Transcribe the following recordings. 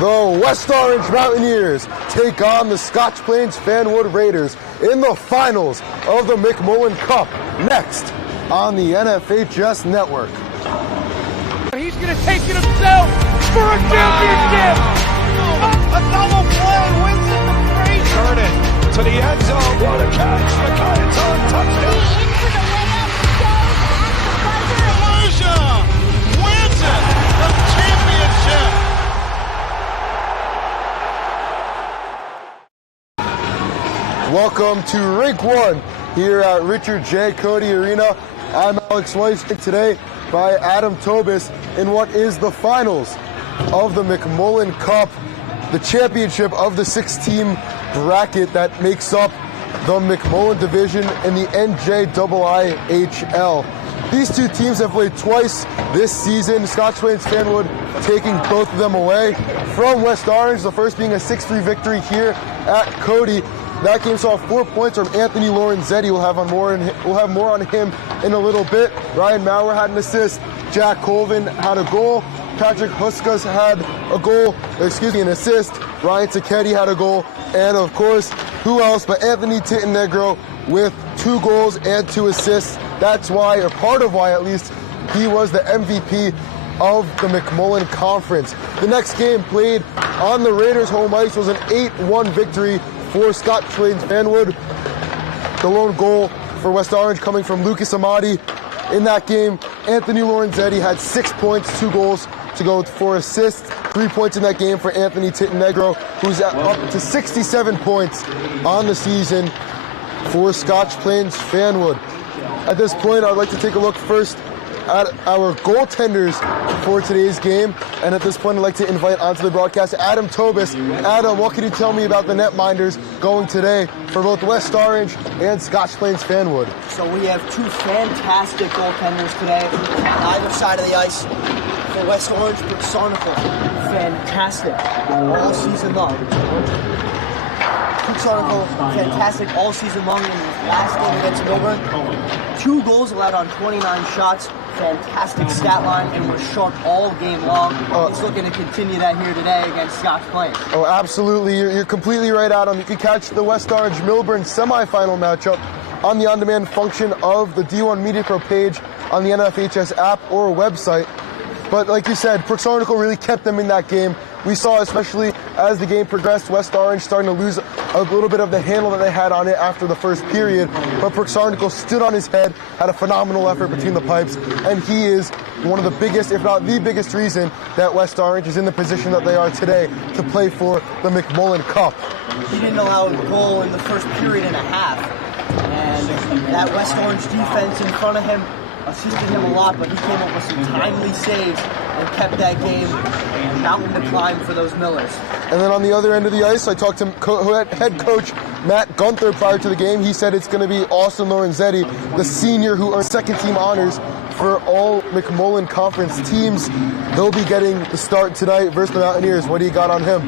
The West Orange Mountaineers take on the Scotch Plains Fanwood Raiders in the finals of the McMullen Cup, next on the NFHS Network. He's going to take it himself for a championship! A double play wins it to Frazier! Turn it to the end zone. What a catch! The Cayetano touchdown! Into the layup, goes at the buzzer. Wins it! The championship! Welcome to Rink 1 here at Richard J. Cody Arena. I'm Alex Weiss, today by Adam Tobis in what is the finals of the McMullen Cup, the championship of the 6-team bracket that makes up the McMullen division in the NJIIHL. These two teams have played twice this season. Scotch Plains Fanwood taking both of them away from West Orange, the first being a 6-3 victory here at Cody. That game saw 4 points from Anthony Lorenzetti. We'll have more on him in a little bit. Ryan Maurer had an assist. Jack Colvin had a goal. Patrick Huskas had an assist. Ryan Tacchetti had a goal. And of course, who else but Anthony Tittenegro with 2 goals and 2 assists. That's why, or part of why at least, he was the MVP of the McMullen Conference. The next game played on the Raiders' home ice was an 8-1 victory for Scotch Plains Fanwood. The lone goal for West Orange coming from Lucas Amati. In that game, Anthony Lorenzetti had 6 points, 2 goals to go, 4 assists, 3 points in that game for Anthony Tittenegro, who's up to 67 points on the season for Scotch Plains Fanwood. At this point, I'd like to take a look first at our goaltenders for today's game. And at this point, I'd like to invite onto the broadcast Adam Tobis. Adam, what can you tell me about the netminders going today for both West Orange and Scotch Plains Fanwood? So we have 2 fantastic goaltenders today on either side of the ice. For West Orange, Prixarnicle, fantastic all season long. Prixarnicle, fantastic all season long in his last game against Milburn. 2 goals allowed on 29 shots. Fantastic stat line, and was sharp all game long. He's looking to continue that here today against Scotch Plains. Oh, absolutely. You're completely right, Adam. You can catch the West Orange Milburn semifinal matchup on the on-demand function of the D1 Media Pro page on the NFHS app or website. But like you said, Prixarnicle really kept them in that game. We saw, especially as the game progressed, West Orange starting to lose a little bit of the handle that they had on it after the first period. But Prixarnicle stood on his head, had a phenomenal effort between the pipes, and he is one of the biggest, if not the biggest reason that West Orange is in the position that they are today to play for the McMullen Cup. He didn't allow a goal in the first period and a half. And that West Orange defense in front of him assisted him a lot, but he came up with some timely saves and kept that game mountain to climb for those Millers. And then on the other end of the ice, I talked to head coach Matt Gunther prior to the game. He said it's going to be Austin Lorenzetti, the senior who earned second-team honors for all McMullen Conference teams. He'll be getting the start tonight versus the Mountaineers. What do you got on him?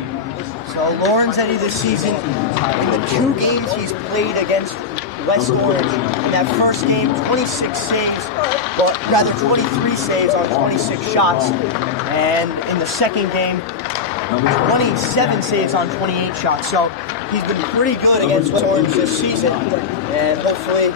So Lorenzetti this season, in the 2 games he's played against West Orange, in that first game, 26 saves, well, rather 23 saves on 26 shots. And in the second game, 27 saves on 28 shots. So he's been pretty good against West Orange this season. And hopefully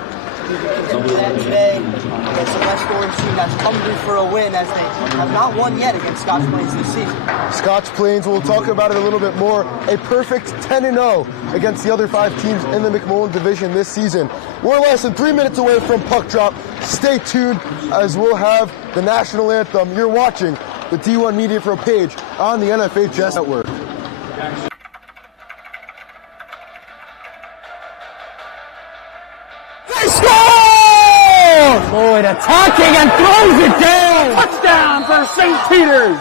he can continue that today against the West Orange team that's hungry for a win, as they have not won yet against Scotch Plains this season. Scotch Plains, we'll talk about it a little bit more. A perfect 10-0 against the other 5 teams in the McMullen division this season. We're less than 3 minutes away from puck drop. Stay tuned as we'll have the national anthem. You're watching the D1 Media Pro page on the NFHS Network. They score! Lloyd attacking and throws it down! Touchdown for St. Peter's!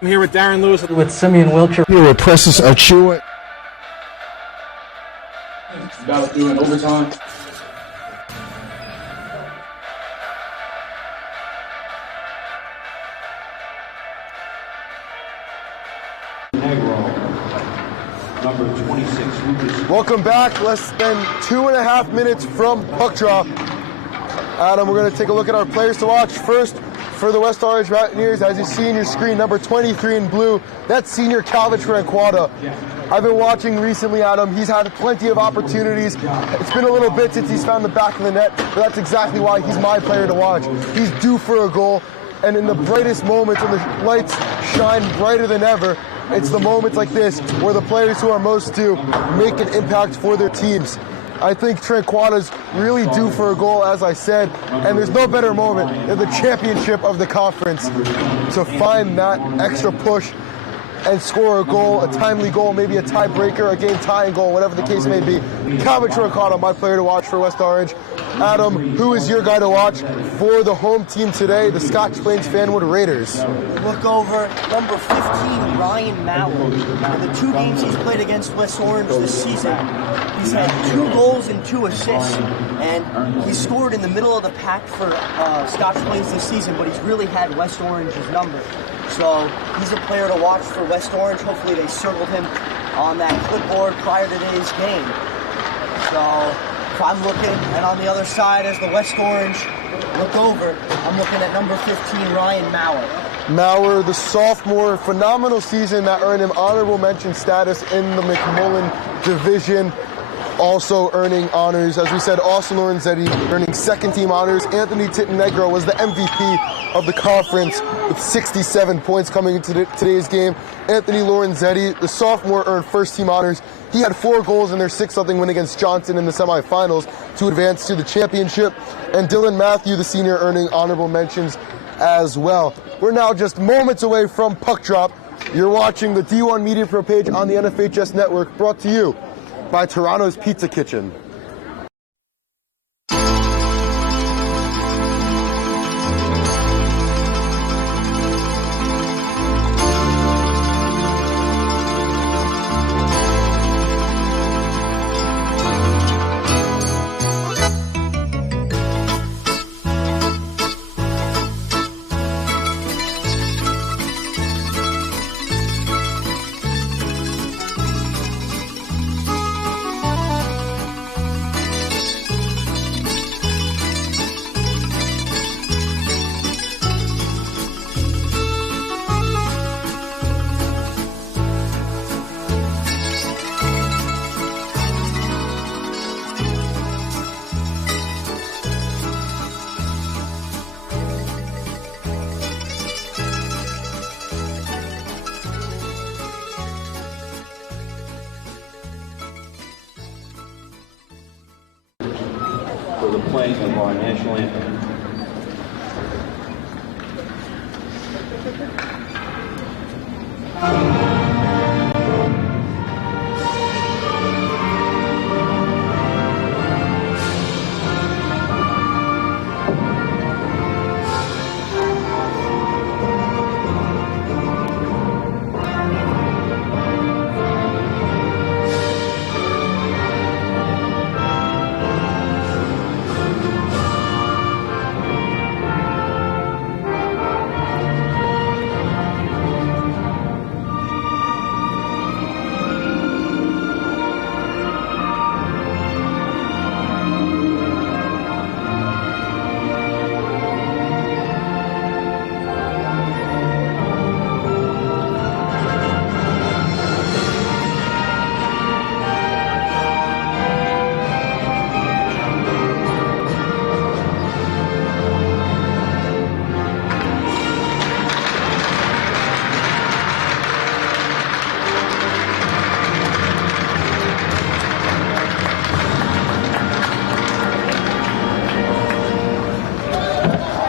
I'm here with Darren Lewis. With Simeon Wilcher. Here with Precious Achua. About doing overtime. Number 26, Lucas. Welcome back. Less than 2.5 minutes from puck drop. Adam, we're going to take a look at our players to watch. First, For the West Orange Mountaineers, as you see on your screen, number 23 in blue, that's senior Calvin Tranquata. I've been watching recently, Adam. He's had plenty of opportunities. It's been a little bit since he's found the back of the net, but that's exactly why he's my player to watch. He's due for a goal, and in the brightest moments, when the lights shine brighter than ever, it's the moments like this where the players who are most due make an impact for their teams. I think Tranquata's really due for a goal, as I said, and there's no better moment than the championship of the conference to find that extra push and score a goal, a timely goal, maybe a tiebreaker, a game-tying goal, whatever the case may be. Calvin Tranquata, my player to watch for West Orange. Adam, who is your guy to watch for the home team today, the Scotch Plains Fanwood Raiders? Look over number 15, Ryan Mallard. In the 2 games he's played against West Orange this season, he's had 2 goals and 2 assists, and he scored in the middle of the pack for Scotch Plains this season, but he's really had West Orange's number. So he's a player to watch for West Orange. Hopefully they circled him on that clipboard prior to today's game. So if I'm looking, and on the other side as the West Orange look over, I'm looking at number 15, Ryan Mauer. Mauer, the sophomore, phenomenal season that earned him honorable mention status in the McMullen division. Also earning honors, as we said, Austin Lorenzetti earning second team honors. Anthony Tittenegro was the MVP of the conference with 67 points coming into today's game. Anthony Lorenzetti, the sophomore, earned first team honors. He had 4 goals in their 6-0 win against Johnson in the semifinals to advance to the championship. And Dylan Matthew, the senior, earning honorable mentions as well. We're now just moments away from puck drop. You're watching the D1 Media Pro page on the NFHS Network, brought to you by Toronto's Pizza Kitchen. For the playing of our national anthem.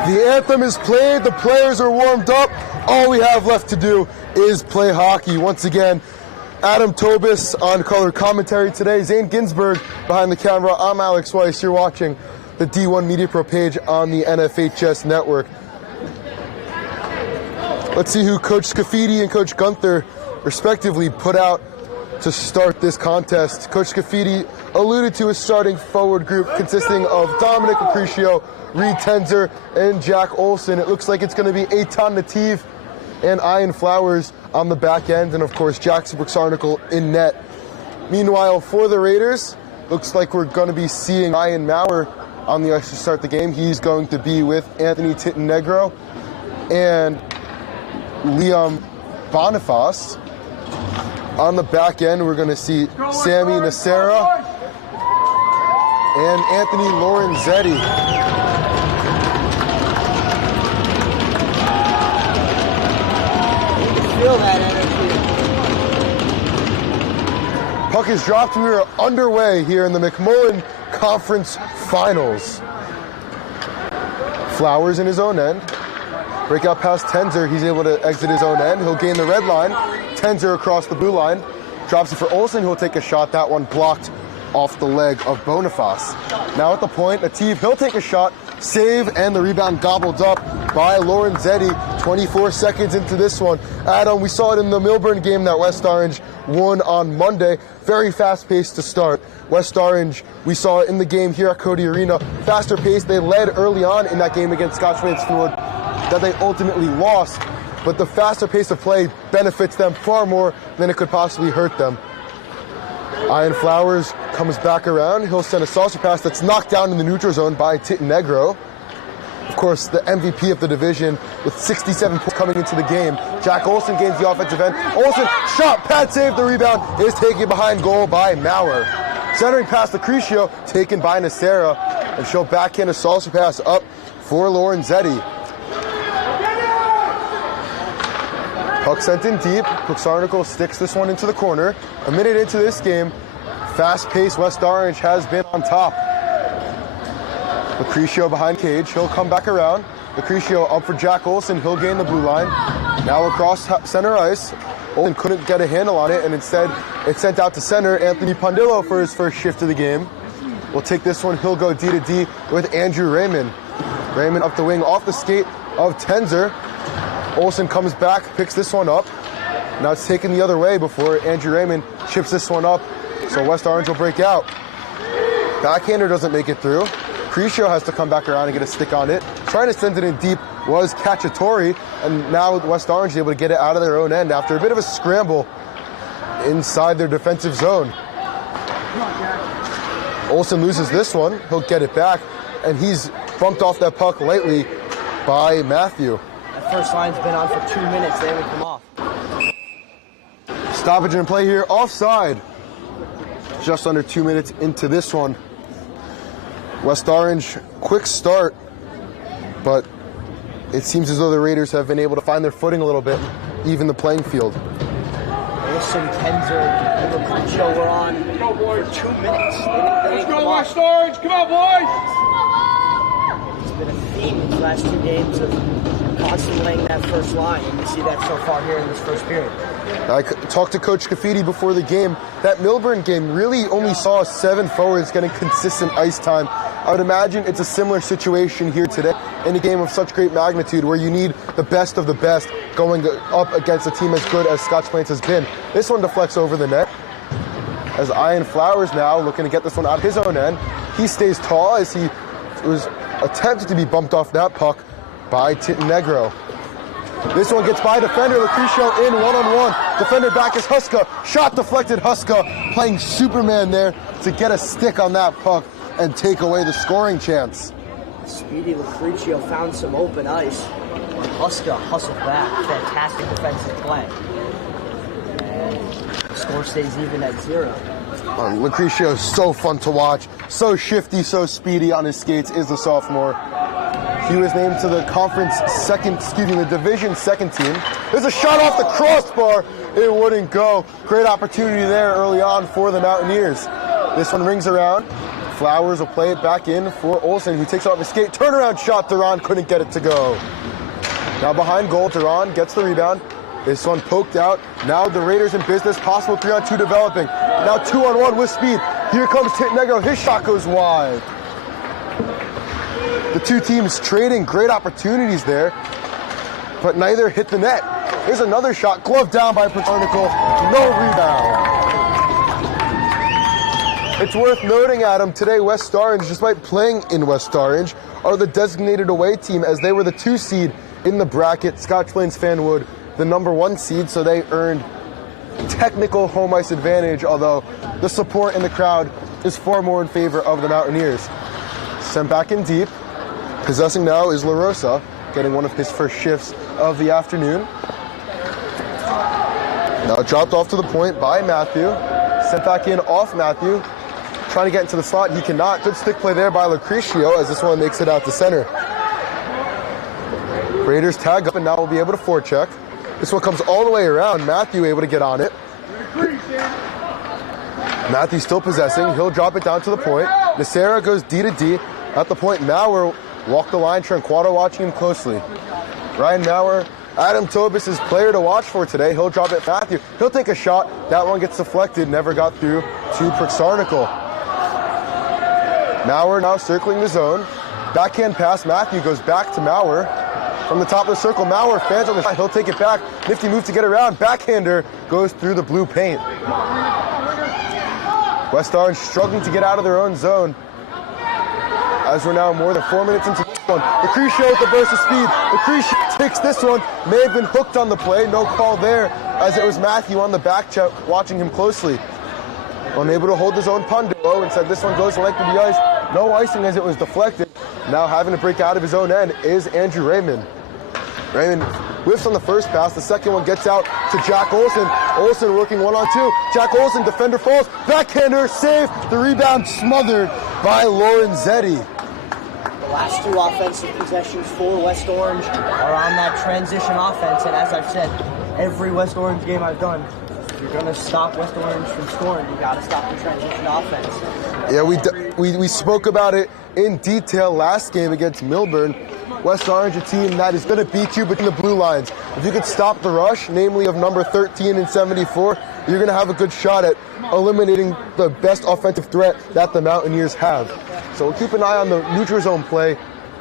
The anthem is played, the players are warmed up. All we have left to do is play hockey. Once again, Adam Tobis on color commentary today, Zane Ginsberg behind the camera. I'm Alex Weiss. You're watching the D1 Media Pro page on the NFHS Network. Let's see who Coach Scafidi and Coach Gunther respectively put out to start this contest. Coach Scafidi alluded to a starting forward group consisting of Dominic Acrisio, Reed Tenzer, and Jack Olson. It looks like it's going to be Eitan Nativ and Ian Flowers on the back end, and of course Jackson Brooks-Arnicle in net. Meanwhile, for the Raiders, looks like we're going to be seeing Ryan Mauer on the ice to start the game. He's going to be with Anthony Tittenegro. and Liam Boniface. On the back end, we're going to see Sammy Nacera and Anthony Lorenzetti. Feel that energy. Puck is dropped. We are underway here in the McMullen Conference Finals. Flowers in his own end. Breakout pass Tenzer. He's able to exit his own end. He'll gain the red line. Tenzer across the blue line. Drops it for Olsen, who'll take a shot. That one blocked off the leg of Boniface. Now at the point, Ativ, he'll take a shot. Save, and the rebound gobbled up by Lorenzetti 24 seconds into this one. Adam, we saw it in the Millburn game that West Orange won on Monday. Very fast-paced to start. West Orange, we saw it in the game here at Cody Arena. Faster pace. They led early on in that game against Scotch Fleetwood that they ultimately lost. But the faster pace of play benefits them far more than it could possibly hurt them. Ian Flowers comes back around. He'll send a saucer pass that's knocked down in the neutral zone by Tittenegro. Of course, the MVP of the division with 67 points coming into the game. Jack Olsen gains the offensive end. Olsen, shot, pad save, the rebound is taken behind goal by Maurer. Centering past Lucrecio, taken by Nacera, and she'll backhand a saucer pass up for Lorenzetti. Puck sent in deep. Cook-Sarnicle sticks this one into the corner. A minute into this game, fast-paced West Orange has been on top. Lucrecio behind cage. He'll come back around. Lucrecio up for Jack Olsen. He'll gain the blue line. Now across center ice. Olsen couldn't get a handle on it, and instead it's sent out to center. Anthony Pondillo for his first shift of the game. We'll take this one. He'll go D to D with Andrew Raymond. Raymond up the wing off the skate of Tenzer. Olsen comes back, picks this one up. Now it's taken the other way before Andrew Raymond chips this one up. So West Orange will break out. Backhander doesn't make it through. Crecio has to come back around and get a stick on it. Trying to send it in deep was Cacciatore, and now West Orange is able to get it out of their own end after a bit of a scramble inside their defensive zone. Olsen loses this one. He'll get it back, and he's bumped off that puck lightly by Matthew. That first line's been on for 2 minutes. They would come off. Stoppage in play here, offside. Just under 2 minutes into this one. West Orange, quick start, but it seems as though the Raiders have been able to find their footing a little bit, even the playing field. Olsen, Tenzer, and Lucrecio were on for 2 minutes. Let's go, West Orange! Come on, boys! It's been a theme these last 2 games of constantly laying that first line, and you see that so far here in this first period. I talked to Coach Cafidi before the game. That Millburn game really only saw 7 forwards getting consistent ice time. I would imagine it's a similar situation here today in a game of such great magnitude where you need the best of the best going up against a team as good as Scotch Plains has been. This one deflects over the net as Ian Flowers now looking to get this one out his own end. He stays tall as he was attempted to be bumped off that puck by Tittenegro. This one gets by defender, Lucrecio in one-on-one. Defender back is Huska. Shot deflected, Huska playing Superman there to get a stick on that puck and take away the scoring chance. Speedy Lucrecio found some open ice. Huska hustled back. Fantastic defensive play. And the score stays even at 0. Lucrecio is so fun to watch. So shifty, so speedy on his skates is the sophomore. He was named to the the division second team. There's a shot off the crossbar. It wouldn't go. Great opportunity there early on for the Mountaineers. This one rings around. Flowers will play it back in for Olsen, who takes off his skate. Turnaround shot, Duran couldn't get it to go. Now behind goal, Duran gets the rebound. This one poked out. Now the Raiders in business. Possible 3-on-2 developing. Now 2-on-1 with speed. Here comes Tittenegro. His shot goes wide. The two teams trading great opportunities there, but neither hit the net. Here's another shot, gloved down by Cook-Sarnicle. No rebound. It's worth noting, Adam, today West Orange, despite playing in West Orange, are the designated away team as they were the 2 seed in the bracket. Scotch Plains Fanwood, the number 1 seed, so they earned technical home ice advantage, although the support in the crowd is far more in favor of the Mountaineers. Sent back in deep. Possessing now is La Rosa. getting one of his first shifts of the afternoon. Now dropped off to the point by Matthew. Sent back in off Matthew. Trying to get into the slot, he cannot. Good stick play there by Lucrecio as this one makes it out to center. Raiders tag up and now will be able to forecheck. This one comes all the way around. Matthew able to get on it. Matthew still possessing. He'll drop it down to the point. Nacera goes D to D. At the point, Maurer walk the line. Tranquado watching him closely. Ryan Maurer, Adam Tobis' player to watch for today. He'll drop it Matthew. He'll take a shot. That one gets deflected. Never got through to Prixarnicle. Maurer now circling the zone. Backhand pass. Matthew goes back to Maurer. From the top of the circle, Maurer fans on the shot. He'll take it back. Nifty move to get around. Backhander goes through the blue paint. West Orange struggling to get out of their own zone. As we're now more than 4 minutes into this one. Lucrecio with the burst of speed. Lucrecio takes this one. May have been hooked on the play. No call there as it was Matthew on the back check watching him closely. Unable to hold his own pun duo and said this one goes the length of the ice. No icing as it was deflected. Now having to break out of his own end is Andrew Raymond. Raymond whiffs on the first pass. The second one gets out to Jack Olson. Olson working 1-on-2. Jack Olson, defender falls. Backhander, save. The rebound smothered by Lorenzetti. The last two offensive possessions for West Orange are on that transition offense. And as I've said, every West Orange game I've done, if you're going to stop West Orange from scoring, you got to stop the transition offense. Yeah, we spoke about it in detail last game against Milburn. West Orange, a team that is going to beat you between the blue lines. If you could stop the rush, namely of number 13 and 74, you're going to have a good shot at eliminating the best offensive threat that the Mountaineers have. So we'll keep an eye on the neutral zone play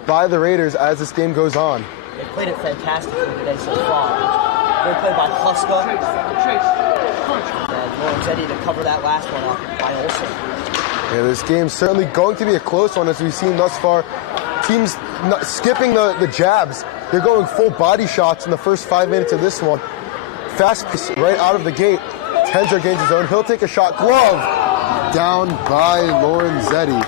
by the Raiders as this game goes on. They played it fantastically today so far. Good play by Huska. And Lorenzetti to cover that last one up by Olsen. Yeah, this game's certainly going to be a close one as we've seen thus far. Teams not skipping the jabs. They're going full body shots in the first 5 minutes of this one. Fast pace right out of the gate. Tenzer gains his own. He'll take a shot. Glove down by Lorenzetti.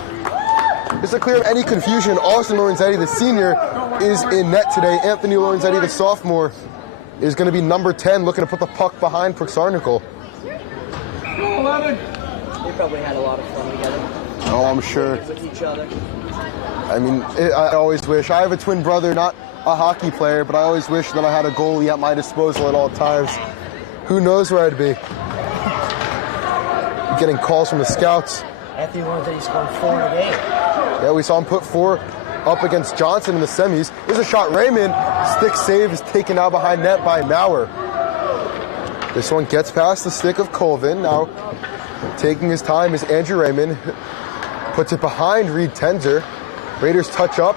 Just to clear up any confusion, Austin Lorenzetti, the senior, is in net today. Anthony Lorenzetti, the sophomore, is going to be number 10, looking to put the puck behind Prixarnicle. They probably had a lot of fun together. Oh, I'm sure. With each other. I mean, I always wish. I have a twin brother, not a hockey player, but I always wish that I had a goalie at my disposal at all times. Who knows where I'd be? Getting calls from the scouts. Anthony Lorenzetti scored 4 in a game. Yeah, we saw him put 4 up against Johnson in the semis. Here's a shot. Raymond. Stick save is taken out behind net by Maurer. This one gets past the stick of Colvin. Now taking his time is Andrew Raymond. Puts it behind Reed Tenzer. Raiders touch up,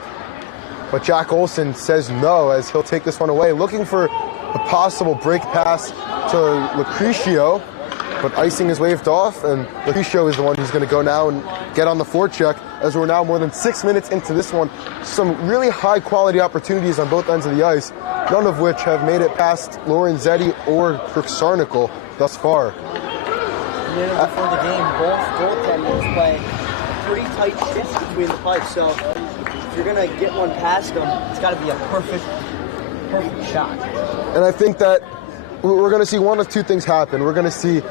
but Jack Olson says no as he'll take this one away. Looking for a possible break pass to Lucrecio, but icing is waved off, and Lucrecio is the one who's going to go now and get on the forecheck as we're now more than 6 minutes into this one. Some really high quality opportunities on both ends of the ice, none of which have made it past Lorenzetti or Prixarnicle thus far. A minute before the game, both goaltenders playing pretty tight shifts between the pipes, so if you're going to get one past them, it's got to be a perfect shot. And I think that we're going to see one of two things happen. We're going to see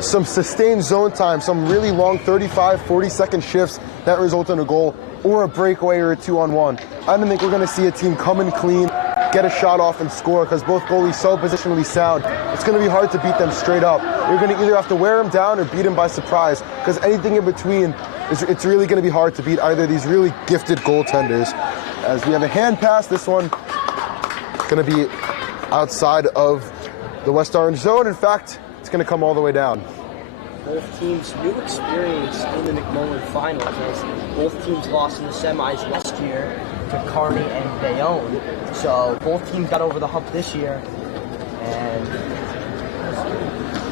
some sustained zone time, some really long 35, 40-second shifts that result in a goal, or a breakaway or a 2-on-1. I don't think we're going to see a team come in clean, get a shot off and score, because both goalies so positionally sound. It's going to be hard to beat them straight up. You're going to either have to wear them down or beat them by surprise, because anything in between, it's really going to be hard to beat either of these really gifted goaltenders. As we have a hand pass, this one going to be outside of the West Orange zone. In fact, it's going to come all the way down. Both teams' new experience in the McMullen Finals, as both teams lost in the semis last year to Kearney and Bayonne. So both teams got over the hump this year, and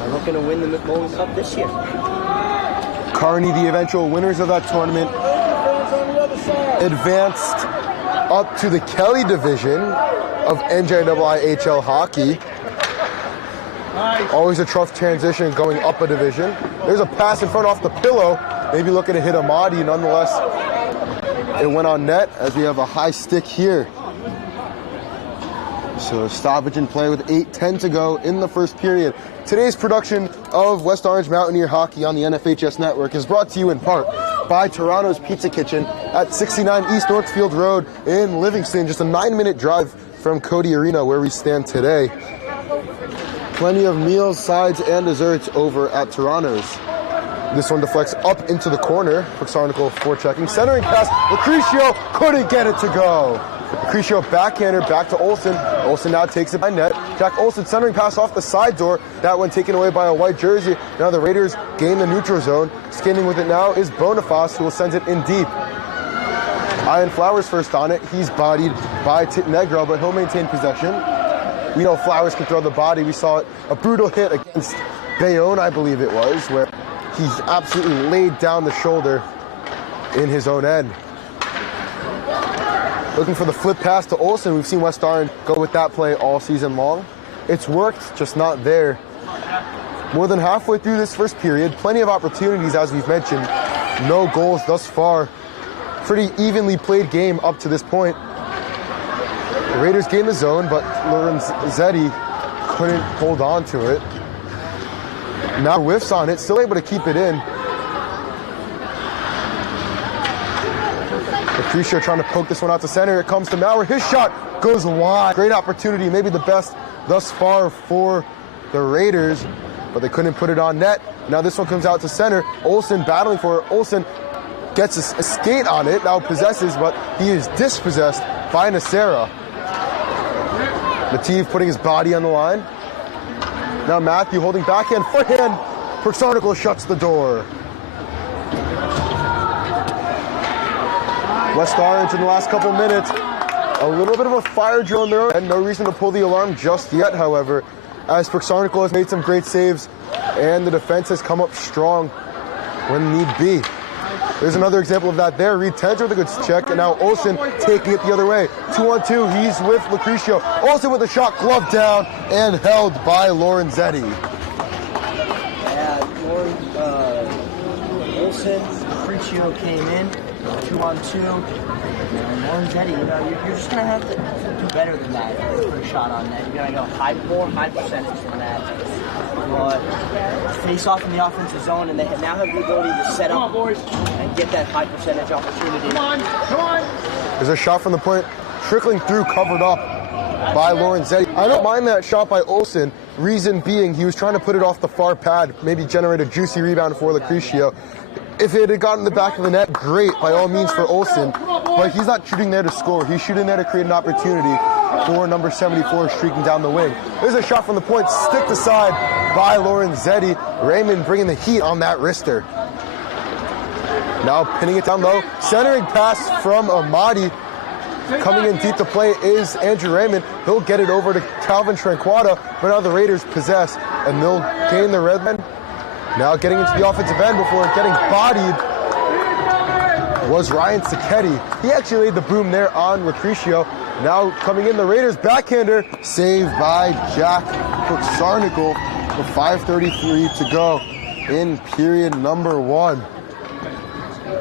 are looking to win the McMullen Cup this year. Kearney, the eventual winners of that tournament, advanced up to the Kelly division of NJIIHL hockey. Always a tough transition going up a division. There's a pass in front off the pillow. Maybe looking to hit Amadi. Nonetheless, it went on net as we have a high stick here. So stoppage in play with 8:10 to go in the first period. Today's production of West Orange Mountaineer Hockey on the NFHS Network is brought to you in part by Toronto's Pizza Kitchen at 69 East Northfield Road in Livingston, just a 9-minute drive from Cody Arena where we stand today. Plenty of meals, sides, and desserts over at Toronto's. This one deflects up into the corner. Arnicle forechecking. Centering pass. Lucrecio couldn't get it to go. Lucrecio backhander back to Olsen. Olsen now takes it by net. Jack Olsen centering pass off the side door. That one taken away by a white jersey. Now the Raiders gain the neutral zone. Skinning with it now is Boniface, who will send it in deep. Ian Flowers first on it. He's bodied by Negro, but he'll maintain possession. We know Flowers can throw the body. We saw a brutal hit against Bayonne, I believe it was, where he absolutely laid down the shoulder in his own end. Looking for the flip pass to Olsen. We've seen West Orange go with that play all season long. It's worked, just not there. More than halfway through this first period, plenty of opportunities as we've mentioned. No goals thus far. Pretty evenly played game up to this point. The Raiders gained the zone, but Lorenzetti couldn't hold on to it. Now whiffs on it, still able to keep it in. Lucrecio trying to poke this one out to center. It comes to Maurer. His shot goes wide. Great opportunity, maybe the best thus far for the Raiders, but they couldn't put it on net. Now this one comes out to center. Olsen battling for it. Olsen gets a skate on it, now possesses, but he is dispossessed by Nacera. Nativ putting his body on the line. Now Matthew holding backhand, forehand. Arnicle shuts the door. West Orange in the last couple minutes, a little bit of a fire drill in their own, and no reason to pull the alarm just yet, however, as Arnicle has made some great saves, and the defense has come up strong when need be. There's another example of that there. Reed Tedger with a good check, and now Olsen taking it the other way. 2-on-2, he's with Lucrecio. Olsen with a shot, glove down, and held by Lorenzetti. Yeah, Olsen, Lucrecio came in, 2-on-2. Lorenzetti, you're just going to have to do better than that for a shot on net. You're going to go more high percentage on that. But face off in the offensive zone, and they now have the ability to set up and get that high percentage opportunity. Come on. There's a shot from the point, trickling through, covered up by Lorenzetti. I don't mind that shot by Olsen, reason being he was trying to put it off the far pad, maybe generate a juicy rebound for Lucrecio. If it had gotten in the back of the net, great, by all means for Olsen, but he's not shooting there to score. He's shooting there to create an opportunity for number 74 streaking down the wing. There's a shot from the point, sticked aside by Lorenzetti. Raymond bringing the heat on that wrister. Now pinning it down low, centering pass from Amadi. Coming in deep to play is Andrew Raymond. He'll get it over to Calvin Tranquata, but now the Raiders possess, and they'll gain the red line. Now getting into the offensive end before getting bodied was Ryan Sacchetti. He actually laid the boom there on Lucrecio. Now coming in, the Raiders backhander, saved by Jack Arnicle with 5:33 to go in period number one.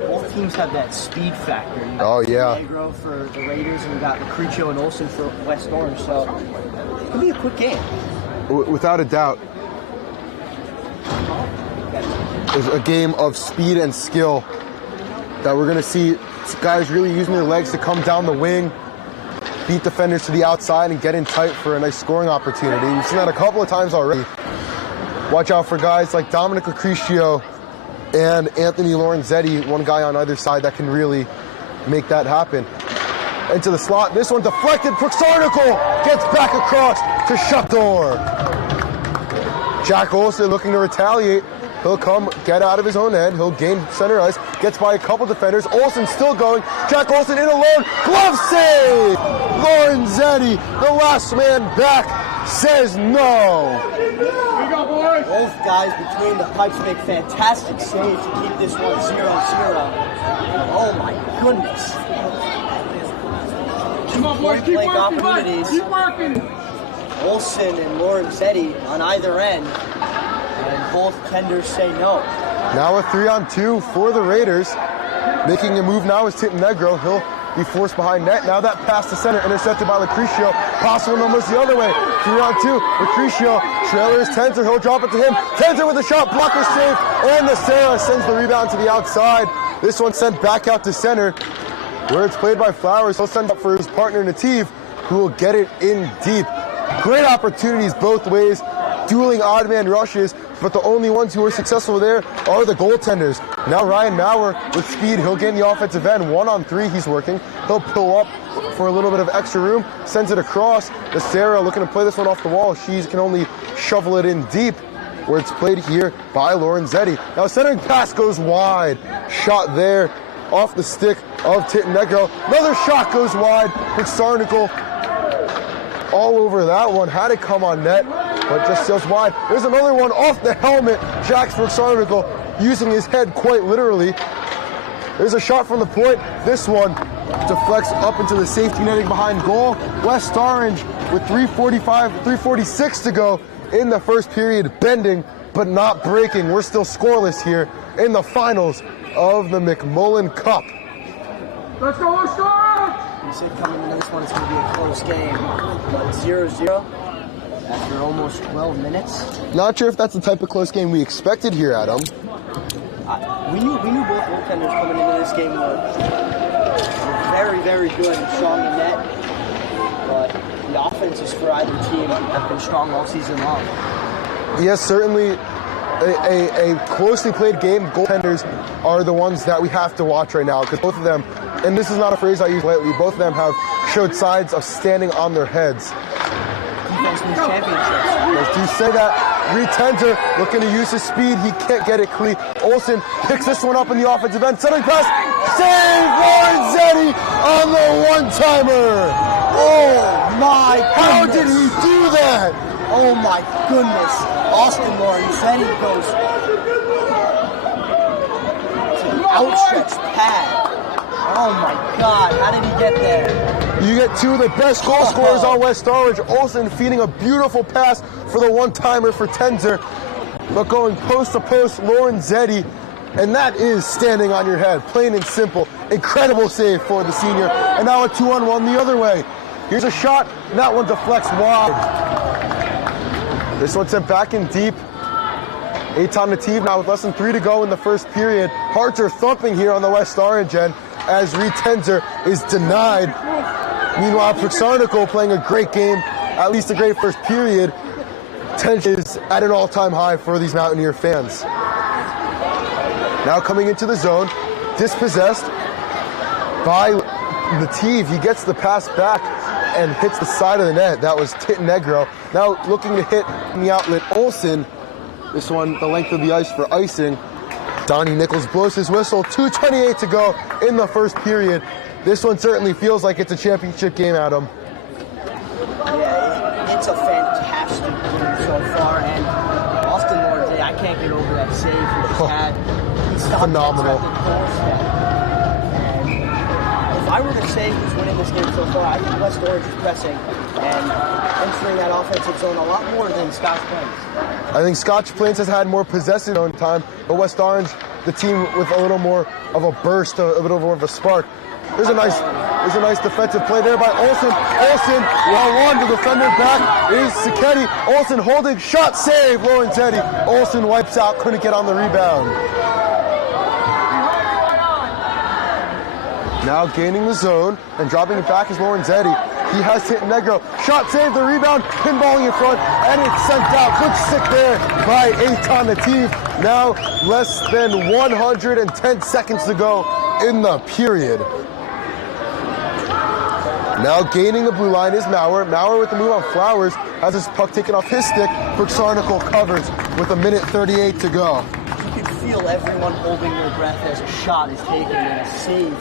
Both teams have that speed factor. Oh, yeah. Negro for the Raiders, and we got Lucrecio and Olsen for West Orange, so it could be a quick game. Without a doubt. It's a game of speed and skill that we're going to see guys really using their legs to come down the wing, beat defenders to the outside, and get in tight for a nice scoring opportunity. We've seen that a couple of times already. Watch out for guys like Dominic Lucrecio and Anthony Lorenzetti, one guy on either side that can really make that happen. Into the slot, this one deflected. Arnicle gets back across to shut door. Jack Olsen looking to retaliate. He'll come, get out of his own end. He'll gain center ice, gets by a couple defenders. Olsen still going. Jack Olsen in alone. Glove save! Lorenzetti, the last man back, says no. Here we go, boys. Both guys between the pipes make fantastic saves to keep this one 0-0. Oh my goodness. Come on, boys. Keep working, bud. Keep working. Olsen and Lorenzetti on either end. And both tenders say no. Now a 3-on-2 for the Raiders. Making a move now is Negro. He'll be forced behind net. Now that pass to center, intercepted by Lucrecio. possible numbers the other way. 3-on-2, Lucrecio, trailers Tenzer, he'll drop it to him. Tenzer with a shot, blocker save, and the Sarah sends the rebound to the outside. This one sent back out to center, where it's played by Flowers. He'll send it up for his partner Nativ, who will get it in deep. Great opportunities both ways, dueling odd man rushes, but the only ones who are successful there are the goaltenders. Now Ryan Maurer with speed, he'll get in the offensive end. 1-on-3, he's working. He'll pull up for a little bit of extra room, sends it across. The Sarah looking to play this one off the wall. She can only shovel it in deep, where it's played here by Lorenzetti. Now centering pass goes wide. Shot there off the stick of Tittenegro. Another shot goes wide for Sarnical. All over that one. Had it come on net, but just sails wide. There's another one off the helmet. Jax Sarnical using his head quite literally. There's a shot from the point. This one deflects up into the safety netting behind goal. West Orange with 3:46 to go in the first period, bending but not breaking. We're still scoreless here in the finals of the McMullen Cup. Let's go, West Orange! You said coming into this one it's going to be a close game, but 0-0 after almost 12 minutes. Not sure if that's the type of close game we expected here, Adam. We knew both goaltenders coming into this game were very, very good and strong in net, but the offenses for either team have been strong all season long. Yes, certainly a closely played game. Goaltenders are the ones that we have to watch right now, because both of them, and this is not a phrase I use lately, both of them have showed signs of standing on their heads. Defense wins championships. Let's do say that. Reed Tenzer looking to use his speed. He can't get it clean. Olsen picks this one up in the offensive end. Centering pass. Save Lorenzetti on the one-timer. Oh my goodness. How did he do that? Oh my goodness. Austin Lorenzetti goes to the outstretched pad. Oh my God, how did he get there? You get two of the best goal scorers on West Orange. Olsen feeding a beautiful pass for the one-timer for Tenzer. But going post-to-post, Lorenzetti, and that is standing on your head, plain and simple. Incredible save for the senior. And now a 2-on-1 the other way. Here's a shot, and that one deflects wide. This one sent back in deep. Eitan Nativ now with less than 3 to go in the first period. Hearts are thumping here on the West Orange end as Reed Tenzer is denied. Meanwhile, Sarnical playing a great game, at least a great first period. Tension is at an all-time high for these Mountaineer fans. Now coming into the zone, dispossessed by Nativ. He gets the pass back and hits the side of the net. That was Tittenegro. Now looking to hit in the outlet, Olsen. This one, the length of the ice for icing. Donnie Nichols blows his whistle. 2:28 to go in the first period. This one certainly feels like it's a championship game, Adam. Yeah, it's a fantastic game so far, and Austin Lorenzetti, I can't get over that save he just had. He stopped Phenomenal. at the doorstep. And if I were to say who's winning this game so far, I think West Orange is pressing and entering that offensive zone a lot more than Scotch Plains. I think Scotch Plains has had more possessive zone time, but West Orange, the team with a little more of a burst, a little more of a spark. There's a nice defensive play there by Olsen. Olsen, well-won, the defender back is Siketti. Olsen holding, shot, save, Lorenzetti. Olsen wipes out, couldn't get on the rebound. Now gaining the zone and dropping it back is Lorenzetti. He has Tittenegro. Shot, save, the rebound, pinballing in front, and it's sent out. Good stick there by Eitan Nativ. Now less than 110 seconds to go in the period. Now gaining the blue line is Maurer. Maurer with the move on Flowers has his puck taken off his stick. Sarnical covers with 1:38 to go. You can feel everyone holding their breath as a shot is taken and a save.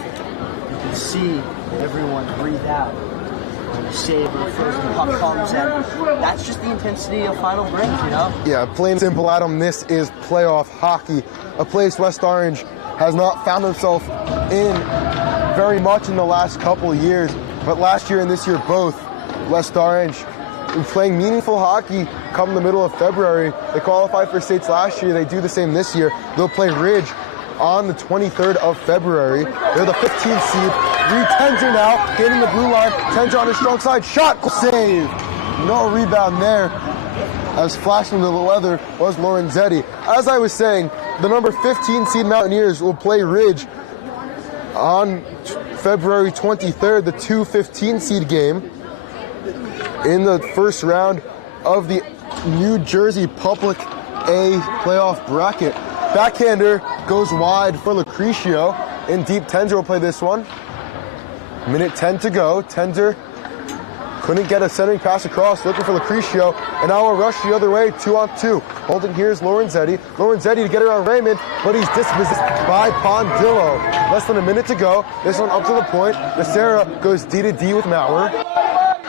You can see everyone breathe out when a save or a frozen puck comes, and that's just the intensity of final brings, you know? Yeah, plain and simple, Adam. This is playoff hockey, a place West Orange has not found himself in very much in the last couple of years. But last year and this year both, West Orange playing meaningful hockey come the middle of February. They qualified for states last year. They do the same this year. They'll play Ridge on the 23rd of February. They're the 15th seed. Tenzer now, getting the blue line. Tenzer on his strong side, shot, save. No rebound there. As flashing to the leather was Lorenzetti. As I was saying, the number 15 seed Mountaineers will play Ridge on February 23rd, the 2-15 seed game in the first round of the New Jersey Public A playoff bracket. Backhander goes wide for Lucretio. In deep, Tenzer will play this one. Minute 10 to go. Tenzer couldn't get a centering pass across, looking for Lucretio. And now a rush the other way, 2-on-2. Holding here is Lorenzetti. Lorenzetti to get around Raymond, but he's dismissed by Pondillo. Less than a minute to go. This one up to the point. Becerra goes D to D with Maurer.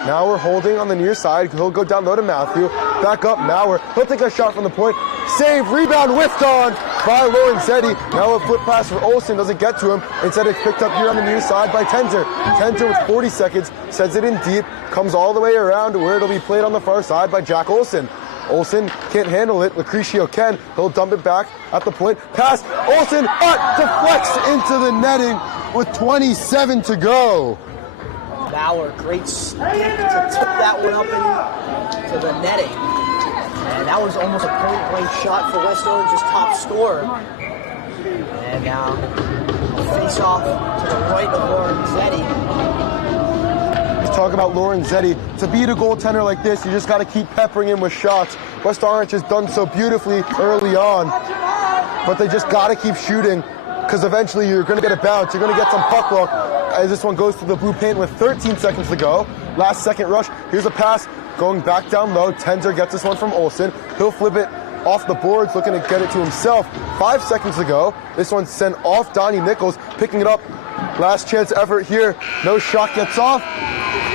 Maurer holding on the near side. He'll go down low to Matthew. Back up, Maurer. He'll take a shot from the point. Save, rebound, whiffed on by Lorenzetti. Now a flip pass for Olsen, doesn't get to him. Instead it's picked up here on the near side by Tenzer. Tenzer with 40 seconds, sends it in deep, comes all the way around to where it'll be played on the far side by Jack Olsen. Olsen can't handle it, Lucretio can. He'll dump it back at the point. Pass, Olsen, but deflects into the netting with 27 to go. Bauer, great stick to tip that one up into the netting. And that was almost a point-blank shot for West Orange's top scorer. And now face-off to the right of Lorenzetti. Let's talk about Lorenzetti. To beat a goaltender like this, you just got to keep peppering him with shots. West Orange has done so beautifully early on, but they just got to keep shooting because eventually you're going to get a bounce. You're going to get some puck luck. As this one goes through the blue paint with 13 seconds to go. Last second rush. Here's a pass going back down low. Tenzer gets this one from Olsen. He'll flip it off the boards, looking to get it to himself. 5 seconds to go. This one's sent off Donnie Nichols, picking it up. Last chance effort here. No shot gets off.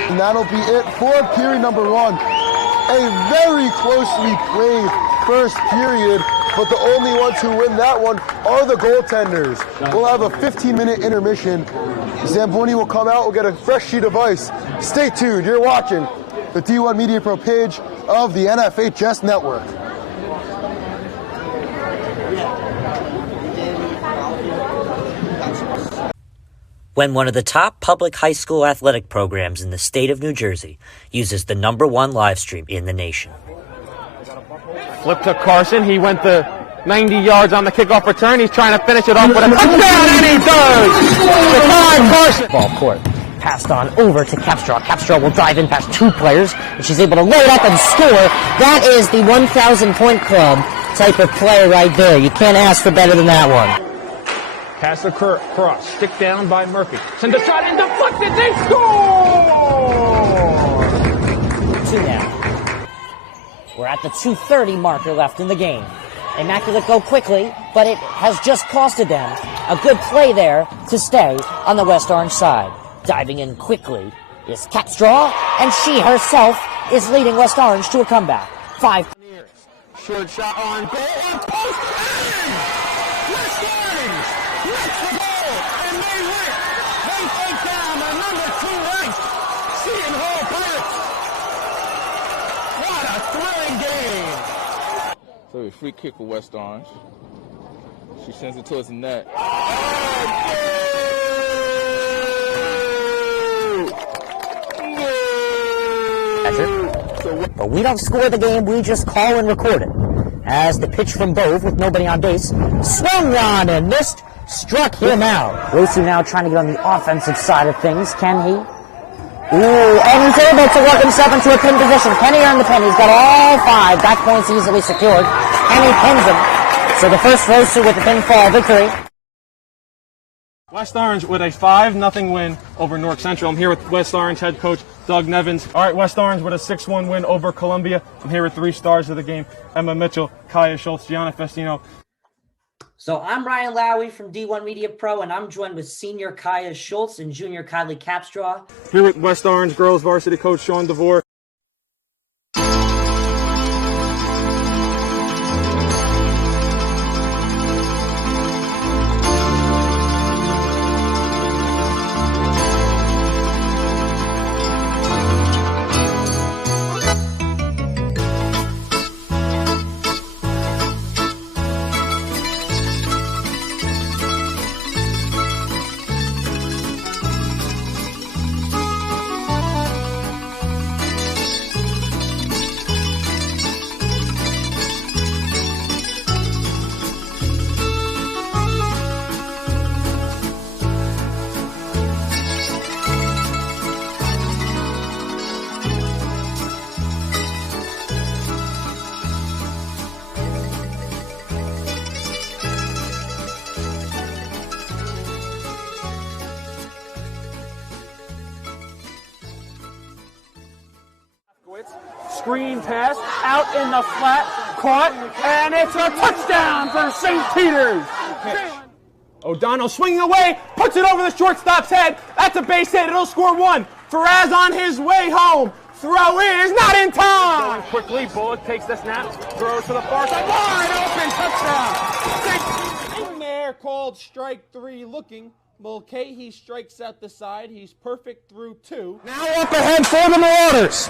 And that'll be it for period number one. A very closely played first period, but the only ones who win that one are the goaltenders. We'll have a 15-minute intermission. Zamboni will come out, we'll get a fresh sheet of ice. Stay tuned, you're watching the D1 Media Pro page of the NFHS Network. When one of the top public high school athletic programs in the state of New Jersey uses the #1 live stream in the nation. Flip to Carson. He went the 90 yards on the kickoff return. He's trying to finish it off with a touchdown, and he does! Jakai Carson. Ball court. Passed on over to Capstraw. Capstraw will drive in past two players, and she's able to load up and score. That is the 1,000-point club type of play right there. You can't ask for better than that one. Pass across. Stick down by Murphy. Send a shot and deflected. They score! 2 now. We're at the 2:30 marker left in the game. Immaculate go quickly, but it has just costed them a good play there to stay on the West Orange side. Diving in quickly is Capstraw, and she herself is leading West Orange to a comeback. 5. Short shot on goal. On post. West Orange gets the goal, and they win. They take down the #2 ranked Seton Hall Pirates. What a thrilling game. So a free kick for West Orange. She sends it towards the net. But we don't score the game, we just call and record it. As the pitch from Bove with nobody on base, swung on and missed, struck him out. Rossi now trying to get on the offensive side of things. Can he? Ooh, and he's able to work himself into a pin position. Can he earn the pin? He's got all 5. Back points easily secured. And he pins him. So the first Rossi with the pinfall victory. West Orange with a 5-0 win over Newark Central. I'm here with West Orange head coach Doug Nevins. All right, West Orange with a 6-1 win over Columbia. I'm here with 3 stars of the game: Emma Mitchell, Kaya Schultz, Gianna Festino. So I'm Ryan Lowy from D1 Media Pro, and I'm joined with senior Kaya Schultz and junior Kylie Capstraw. Here with West Orange girls varsity coach Sean DeVore. screen pass out in the flat, caught, and it's a touchdown for St. Peter's. O'Donnell swinging away, puts it over the shortstop's head. That's a base hit. It'll score 1. Faraz on his way home. Throw is not in time. Going quickly, Bullock takes the snap, throws to the far side. Wide open touchdown. In there, called strike 3 looking. Mulcahy strikes out the side. He's perfect through 2. Now up ahead for the Marauders.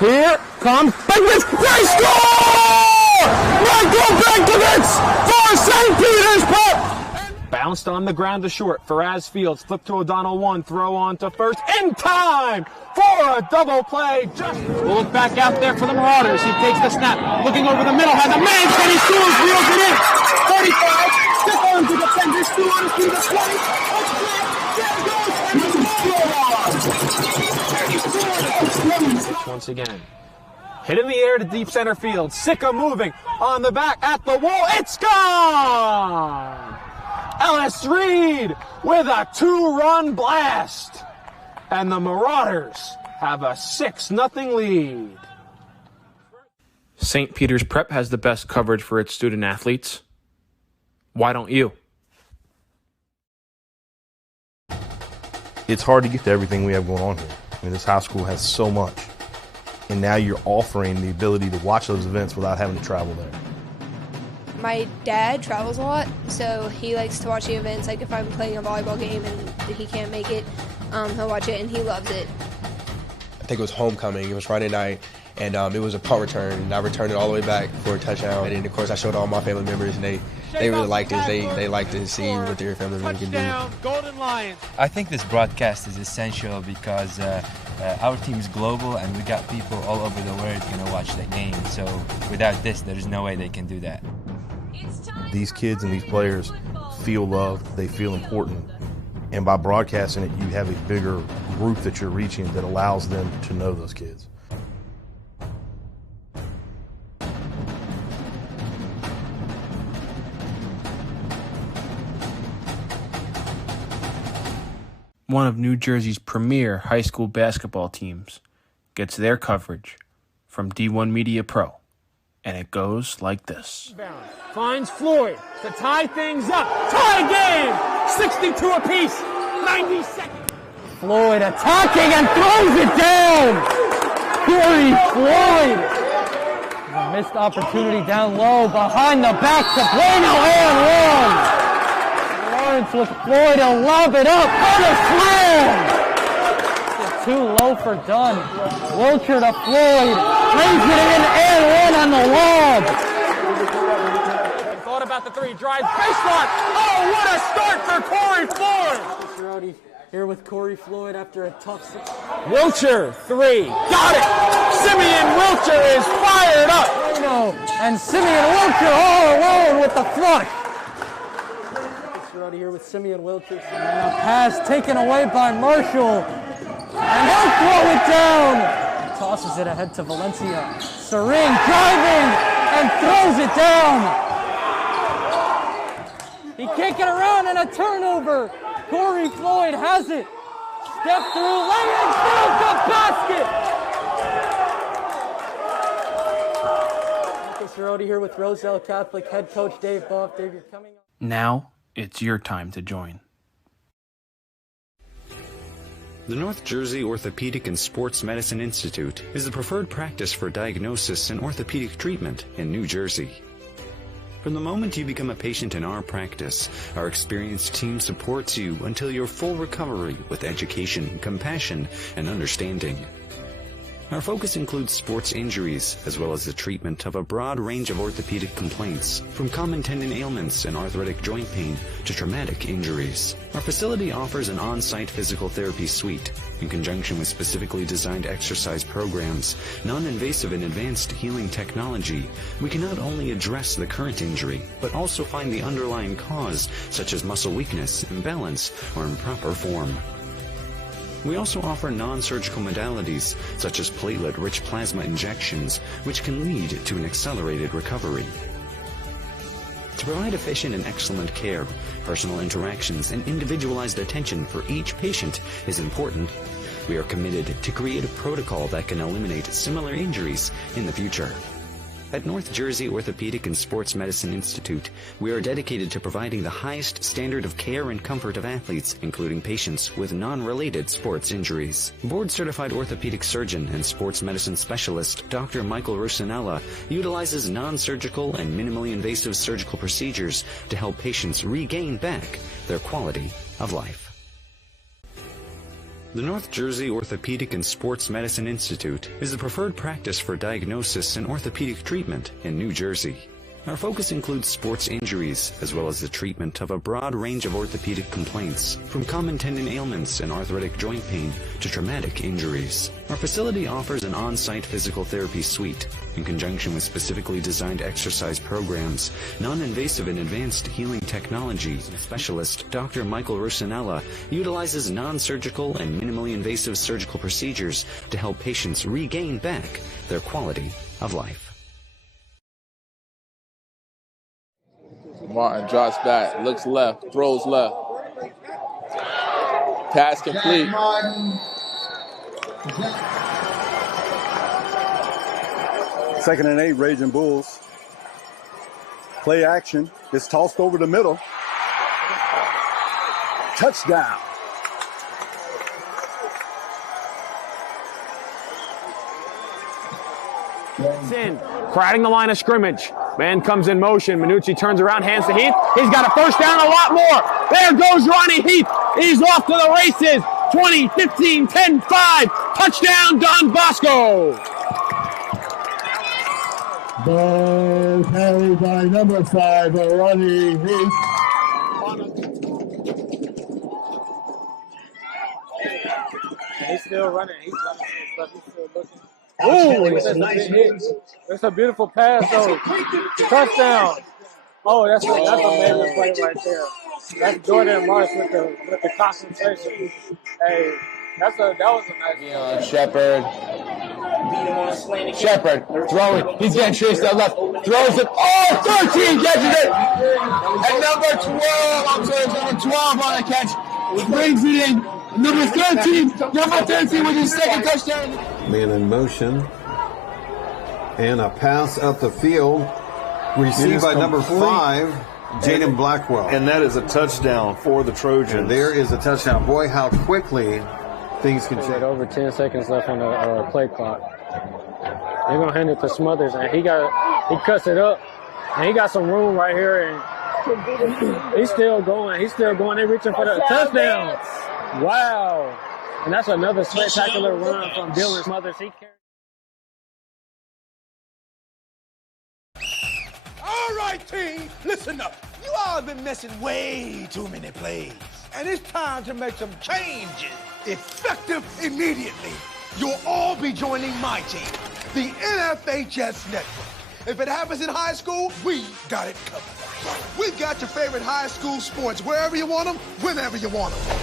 Here comes Benkovich. They score! Michael Benkovich for St. Peter's Pep. Bounced on the ground to short. Faraz Fields flipped to O'Donnell 1. Throw on to first in time for a double play. We'll look back out there for the Marauders. He takes the snap. Looking over the middle. Has a man. Can he scores? Reels it in. 35. Stick on to defenders. Still on to the 20. Once again. Hit in the air to deep center field. Sicka moving on the back at the wall. It's gone! Ellis Reed with a 2-run blast. And the Marauders have a 6-0 lead. St. Peter's Prep has the best coverage for its student athletes. Why don't you? It's hard to get to everything we have going on here. I mean, this high school has so much. And now you're offering the ability to watch those events without having to travel there. My dad travels a lot, so he likes to watch the events. Like if I'm playing a volleyball game and he can't make it, he'll watch it and he loves it. I think it was homecoming. It was Friday night, and it was a punt return. And I returned it all the way back for a touchdown. And of course, I showed all my family members, and they really liked it. They like to see what their family members can do. Golden Lions. I think this broadcast is essential because our team is global, and we got people all over the world going to watch the game. So without this, there's no way they can do that. These kids and these players feel loved, they feel important, and by broadcasting it, you have a bigger group that you're reaching that allows them to know those kids. One of New Jersey's premier high school basketball teams gets their coverage from D1 Media Pro, and it goes like this. Finds Floyd to tie things up. Tie game! 62 apiece. 90 seconds. Floyd attacking and throws it down. Corey Floyd. A missed opportunity down low behind the back to Bueno and 1. Lawrence with Floyd to lob it up. What a slam! Too low for Dunn. Wilcher to Floyd. Brings it in and 1 on the lob. Thought about the 3. Drives baseline. Oh, what a start for Corey Floyd. Here with Corey Floyd after a tough 6. Wilcher, 3. Got it! Simeon Wilcher is fired up! And Simeon Wilcher all alone with the flush. Here with Simeon Wilcher. And a pass taken away by Marshall. And he'll throw it down. Tosses it ahead to Valencia. Sering driving and throws it down. He can't get around, and a turnover. Corey Floyd has it. Step through, lay in, fills the basket. Marcus Cerroti here with Roselle Catholic head coach Dave Boff. Dave, you're coming up. Now it's your time to join. The North Jersey Orthopedic and Sports Medicine Institute is the preferred practice for diagnosis and orthopedic treatment in New Jersey. From the moment you become a patient in our practice, our experienced team supports you until your full recovery with education, compassion, and understanding. Our focus includes sports injuries, as well as the treatment of a broad range of orthopedic complaints, from common tendon ailments and arthritic joint pain to traumatic injuries. Our facility offers an on-site physical therapy suite. In conjunction with specifically designed exercise programs, non-invasive and advanced healing technology, we can not only address the current injury, but also find the underlying cause, such as muscle weakness, imbalance, or improper form. We also offer non-surgical modalities, such as platelet-rich plasma injections, which can lead to an accelerated recovery. To provide efficient and excellent care, personal interactions and individualized attention for each patient is important. We are committed to create a protocol that can eliminate similar injuries in the future. At North Jersey Orthopedic and Sports Medicine Institute, we are dedicated to providing the highest standard of care and comfort of athletes, including patients with non-related sports injuries. Board-certified orthopedic surgeon and sports medicine specialist Dr. Michael Rosanella utilizes non-surgical and minimally invasive surgical procedures to help patients regain back their quality of life. The North Jersey Orthopedic and Sports Medicine Institute is the preferred practice for diagnosis and orthopedic treatment in New Jersey. Our focus includes sports injuries, as well as the treatment of a broad range of orthopedic complaints, from common tendon ailments and arthritic joint pain to traumatic injuries. Our facility offers an on-site physical therapy suite, in conjunction with specifically designed exercise programs, non-invasive and advanced healing technology. Specialist Dr. Michael Rosanella utilizes non-surgical and minimally invasive surgical procedures to help patients regain back their quality of life. Martin drops back, looks left, throws left. Pass complete. Second and 8, Raging Bulls. Play action. It's tossed over the middle. Touchdown. In, crowding the line of scrimmage. Man comes in motion. Minucci turns around, hands to Heath. He's got a first down, a lot more. There goes Ronnie Heath. He's off to the races. 20, 15, 10, 5. Touchdown, Don Bosco. Ball carried by number 5, Ronnie Heath. He's still running. He's still looking. Oh, that's a beautiful pass, though. Touchdown. Oh, that's a major play right there. That's Jordan Marsh with the concentration. Hey, that was a nice Shepard. Shepard throwing. He's getting chased out left. Throws it. Oh, 13 catches it. And number 12 on the catch. Brings it in. Number 13 with his second touchdown. Man in motion. And a pass up the field. Received by number 5, Jaden Blackwell. And that is a touchdown for the Trojans. And there is a touchdown. Boy, how quickly things can change. Over 10 seconds left on the play clock. They're going to hand it to Smothers, and he cuts it up. And he got some room right here, and he's still going. They're reaching for the touchdown. Wow. And that's another spectacular run from Dylan Smothers. All right, team, listen up. You all have been missing way too many plays. And it's time to make some changes. Effective immediately. You'll all be joining my team, the NFHS Network. If it happens in high school, we got it covered. We've got your favorite high school sports wherever you want them, whenever you want them.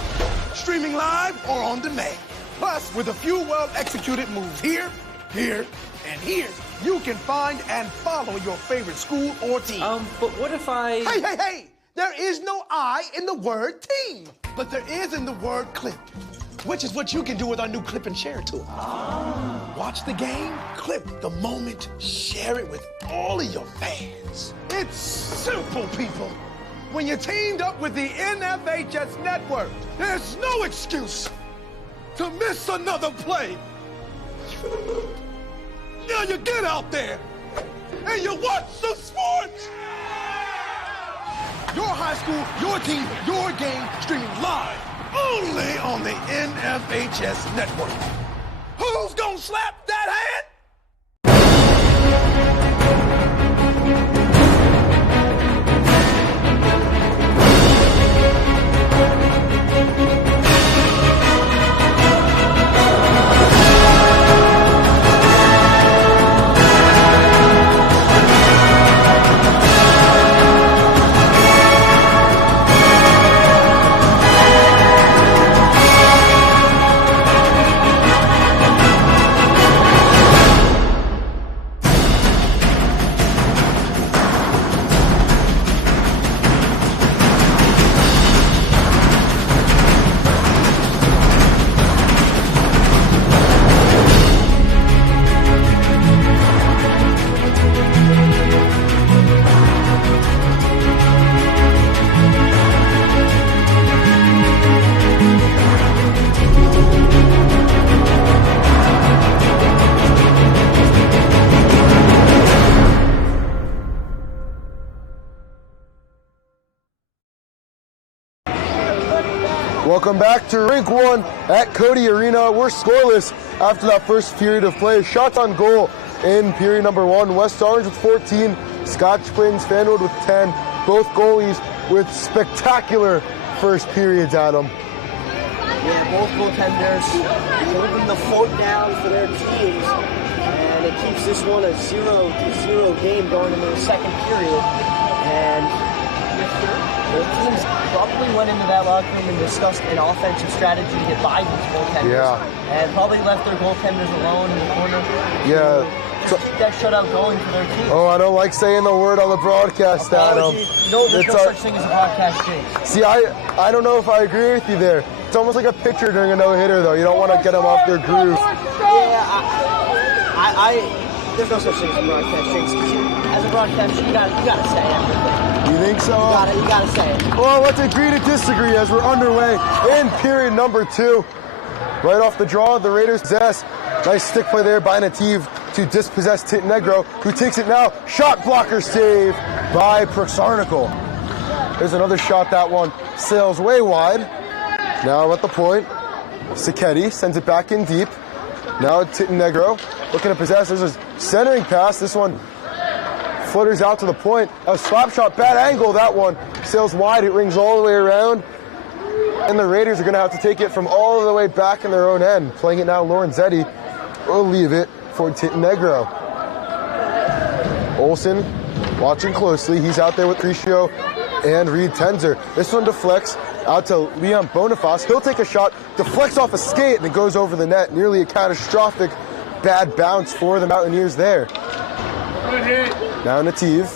Streaming live or on demand. Plus, with a few well-executed moves here, here, and here, you can find and follow your favorite school or team. But what if I... Hey! There is no I in the word team, but there is in the word clip, which is what you can do with our new clip and share tool. Watch the game, clip the moment, share it with all of your fans. It's simple, people. When you're teamed up with the NFHS Network, there's no excuse to miss another play. Now you get out there and you watch some sports. Your high school, your team, your game, streaming live only on the NFHS Network. Who's gonna slap that hand? Welcome back to Rink 1 at Cody Arena. We're scoreless after that first period of play. Shots on goal in period number 1. West Orange with 14, Scotch Twins Fanwood with 10. Both goalies with spectacular first periods, Adam. Yeah, both goaltenders holding the fort down for their teams, and it keeps this one a 0-0 game going into the second period. And both teams probably went into that locker room and discussed an offensive strategy to get by these goaltenders, and probably left their goaltenders alone in the corner. Just keep that shutout going for their team. Oh, I don't like saying the word on the broadcast, Adam. No, there's no such thing as a broadcast jinx. See, I don't know if I agree with you there. It's almost like a pitcher during a no-hitter, though. You don't want to get them off their groove. Yeah, there's no such thing as a broadcast jinx. As a broadcaster, you gotta say everything. You think so? You gotta say it. Well, let's agree to disagree as we're underway in period number 2. Right off the draw, the Raiders possess. Nice stick play there by Nativ to dispossess Tintenegro, who takes it now. Shot blocker save by Proxarnical. There's another shot. That one sails way wide. Now at the point, Sacchetti sends it back in deep. Now Tintenegro looking to possess. There's a centering pass. This one flutters out to the point. A slap shot, bad angle. That one sails wide. It rings all the way around. And the Raiders are going to have to take it from all the way back in their own end. Playing it now, Lorenzetti will leave it for Tintenegro. Olsen watching closely. He's out there with Crescio and Reed Tenzer. This one deflects out to Leon Boniface. He'll take a shot, deflects off a skate, and it goes over the net. Nearly a catastrophic bad bounce for the Mountaineers there. Now Nativ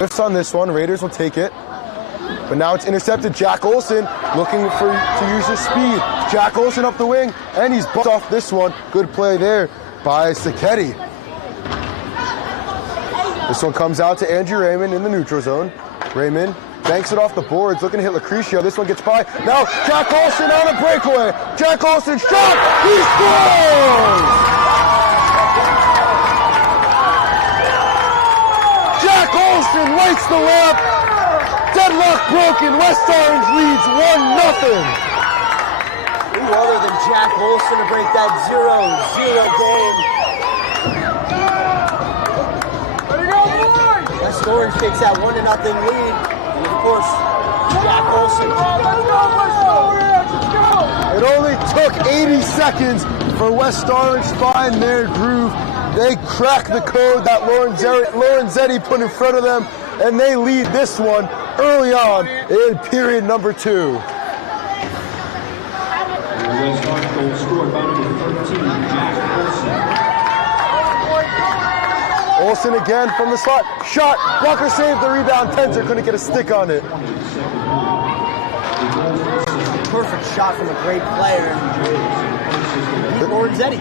lifts on this one. Raiders will take it. But now it's intercepted. Jack Olsen looking to use his speed. Jack Olsen up the wing, and he's bumped off this one. Good play there by Sacchetti. This one comes out to Andrew Raymond in the neutral zone. Raymond banks it off the boards, looking to hit Lucretia. This one gets by. Now Jack Olsen on a breakaway. Jack Olsen shot. He scores! Jack Olsen lights the lamp. Deadlock broken. West Orange leads 1-0. Who other than Jack Olsen to break that 0-0 game? West Orange takes that 1-0 lead. And of course, Jack Olsen. It only took 80 seconds for West Orange to find their groove. They crack the code that Lorenzetti put in front of them, and they lead this one early on in period number 2. Olsen again from the slot. Shot. Blocker saved the rebound. Tenzer couldn't get a stick on it. Perfect shot from a great player. Lorenzetti.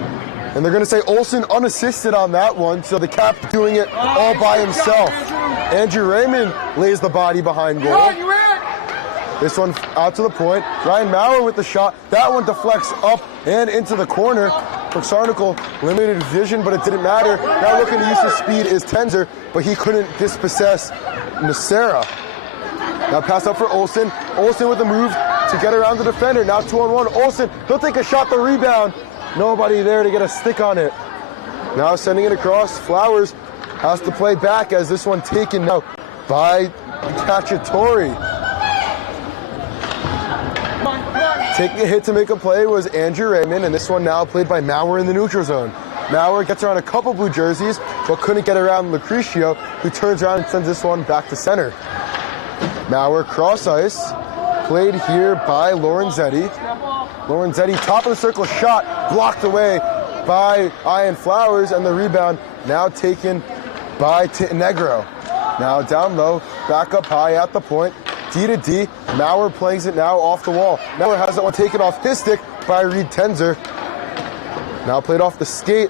And they're going to say Olsen unassisted on that one, so the Cap doing it all by himself. Andrew Raymond lays the body behind goal. This one out to the point. Ryan Maurer with the shot. That one deflects up and into the corner. Proxarnical limited vision, but it didn't matter. Now looking to use his speed is Tenzer, but he couldn't dispossess Nacera. Now pass up for Olsen. Olsen with the move to get around the defender. Now 2-on-1. Olsen, he'll take a shot, the rebound. Nobody there to get a stick on it. Now sending it across. Flowers has to play back as this one taken now by Cacciatore. Taking a hit to make a play was Andrew Raymond, and this one now played by Maurer in the neutral zone. Maurer gets around a couple blue jerseys, but couldn't get around Lucrecio, who turns around and sends this one back to center. Maurer cross ice, played here by Lorenzetti. Lorenzetti, top of the circle shot, blocked away by Ian Flowers, and the rebound now taken by Tintenegro. Now down low, back up high at the point. D to D, Maurer plays it now off the wall. Maurer has that one taken off his stick by Reed Tenzer. Now played off the skate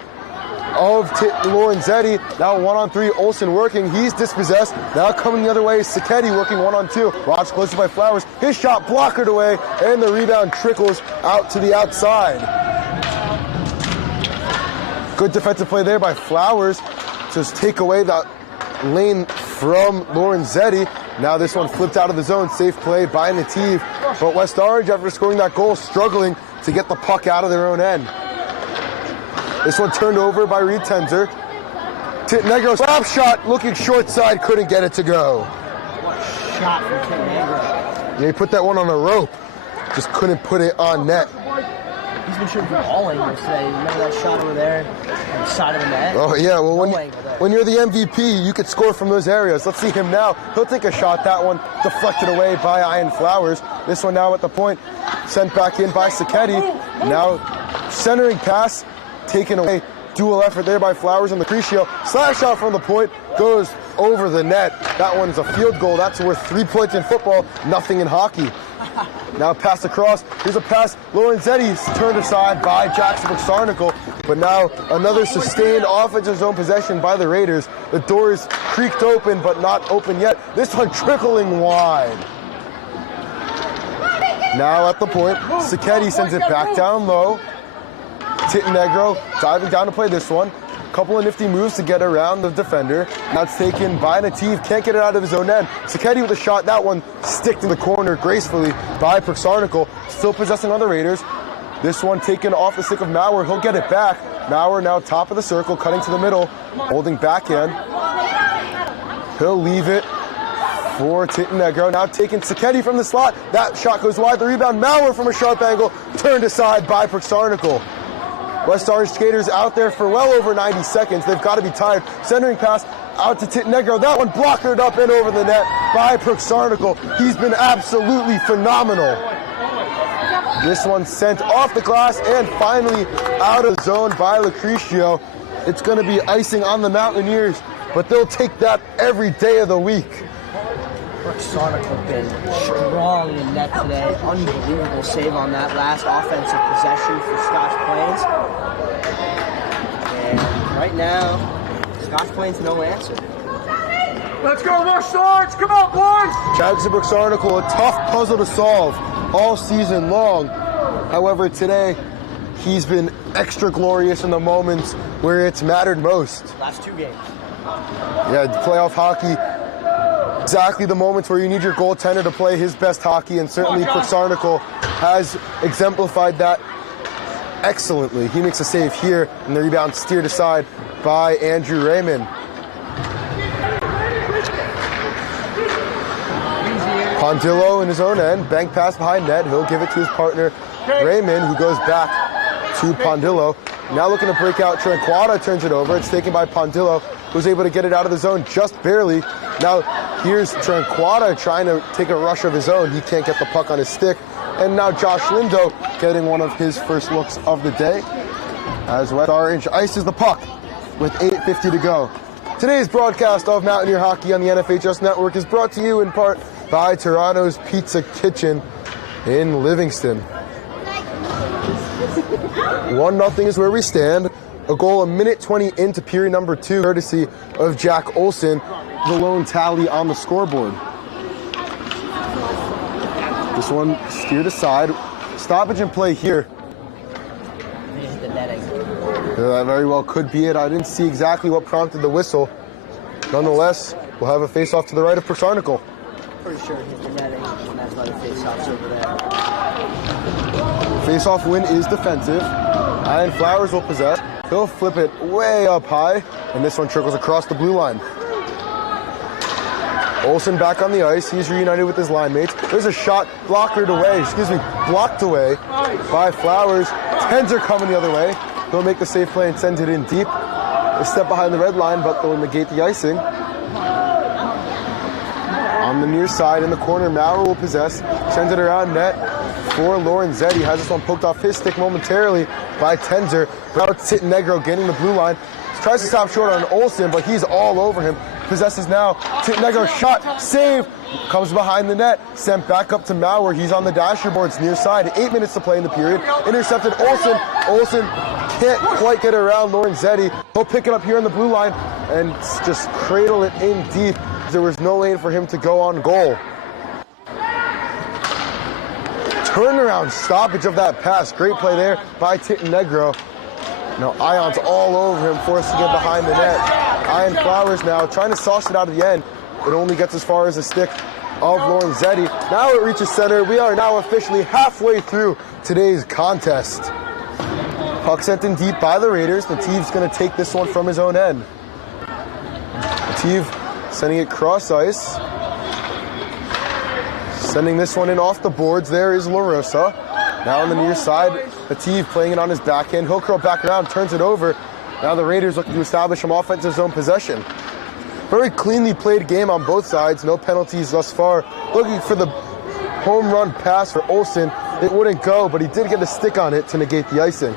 of Lorenzetti. Now 1-on-3, Olsen working. He's dispossessed. Now coming the other way, Sacchetti working 1-on-2. Watched closely by Flowers. His shot blockered away, and the rebound trickles out to the outside. Good defensive play there by Flowers to take away that lane from Lorenzetti. Now this one flipped out of the zone. Safe play by Nativ. But West Orange, after scoring that goal, struggling to get the puck out of their own end. This one turned over by Reed Tenzer. Tittenegro slap shot, looking short side, couldn't get it to go. Shot from Tittenegro. Yeah, he put that one on a rope, just couldn't put it on net. He's been shooting from all angles today. Remember that shot over there on the side of the net? Oh yeah, well when you're the MVP, you could score from those areas. Let's see him now. He'll take a shot. That one deflected away by Ian Flowers. This one now at the point, sent back in by Sacchetti. Now centering pass, taken away. Dual effort there by Flowers on the Crescio. Slash shot from the point, goes over the net. That one's a field goal. That's worth 3 points in football, nothing in hockey. Now pass across. Here's a pass. Lorenzetti's turned aside by Jackson McSarnicle. But now another sustained offensive zone possession by the Raiders. The door is creaked open, but not open yet. This one trickling wide. Now at the point, Sacchetti sends it back down low. Tittenegro diving down to play this one. Couple of nifty moves to get around the defender. Now it's taken by Nativ, can't get it out of his own end. Sacchetti with a shot, that one sticked in the corner gracefully by Prxarnicle, still possessing on the Raiders. This one taken off the stick of Maurer, he'll get it back. Maurer now top of the circle, cutting to the middle, holding backhand. He'll leave it for Tittenegro. Now taking Sacchetti from the slot, that shot goes wide, the rebound, Maurer from a sharp angle, turned aside by Prxarnicle. West Orange skaters out there for well over 90 seconds. They've got to be tired. Centering pass out to Tittenegro. That one blockered up and over the net by Prxarnicle. He's been absolutely phenomenal. This one sent off the glass and finally out of zone by Lucrecio. It's going to be icing on the Mountaineers, but they'll take that every day of the week. Prxarnicle been strong in net today. Unbelievable save on that last offensive possession for Scotch Plains. And right now, Scotch Plains no answer. Let's go, West Orange! Come on, boys! Jackson Prxarnicle, a tough puzzle to solve all season long. However, today, he's been extra glorious in the moments where it's mattered most. Last 2 games. Yeah, playoff hockey. Exactly the moments where you need your goaltender to play his best hockey, and certainly Prxarnicle has exemplified that excellently. He makes a save here, and the rebound steered aside by Andrew Raymond. Pondillo in his own end, bank pass behind net. He'll give it to his partner Raymond, who goes back to Pondillo. Now looking to break out, Tranquata turns it over. It's taken by Pondillo, who's able to get it out of the zone just barely. Now here's Tranquata trying to take a rush of his own. He can't get the puck on his stick. And now Josh Lindo getting one of his first looks of the day as West Orange ices the puck with 8:50 to go. Today's broadcast of Mountaineer Hockey on the NFHS Network is brought to you in part by Toronto's Pizza Kitchen in Livingston. 1-0 is where we stand. A goal a minute 20 into period number 2, courtesy of Jack Olson, the lone tally on the scoreboard. This one steered aside. Stoppage in play here. The netting. That very well could be it. I didn't see exactly what prompted the whistle. Nonetheless, we'll have a face-off to the right of Prxarnicle. Pretty sure it hit the netting, and that's why the face-off's over there. Face-off win is defensive. Ian Flowers will possess. He'll flip it way up high, and this one trickles across the blue line. Olsen back on the ice. He's reunited with his line mates. There's a shot blocked away by Flowers. Tenzer coming the other way. He'll make the safe play and send it in deep. A step behind the red line, but they'll negate the icing. On the near side in the corner, Maurer will possess. Sends it around net for Lorenzetti. Has this one poked off his stick momentarily by Tenzer. Now it's Tittenegro getting the blue line. Tries to stop short on Olsen, but he's all over him. Possesses now. Tittenegro shot, save, comes behind the net. Sent back up to Maurer. He's on the dasher boards near side. 8 minutes to play in the period. Intercepted Olsen. Olsen can't quite get around Lorenzetti. He'll pick it up here on the blue line and just cradle it in deep. There was no lane for him to go on goal. Turnaround stoppage of that pass. Great play there by Tittenegro. Now Ion's all over him, forcing him behind the net. Ian Flowers now trying to sauce it out of the end. It only gets as far as a stick of Lorenzetti. Now it reaches center. We are now officially halfway through today's contest. Puck sent in deep by the Raiders. Natiev's going to take this one from his own end. Natieve sending it cross ice. Sending this one in off the boards. There is LaRosa. Now on the near side, Natieve playing it on his backhand. He'll curl back around, turns it over. Now the Raiders looking to establish some offensive zone possession. Very cleanly played game on both sides. No penalties thus far. Looking for the home run pass for Olsen. It wouldn't go, but he did get a stick on it to negate the icing.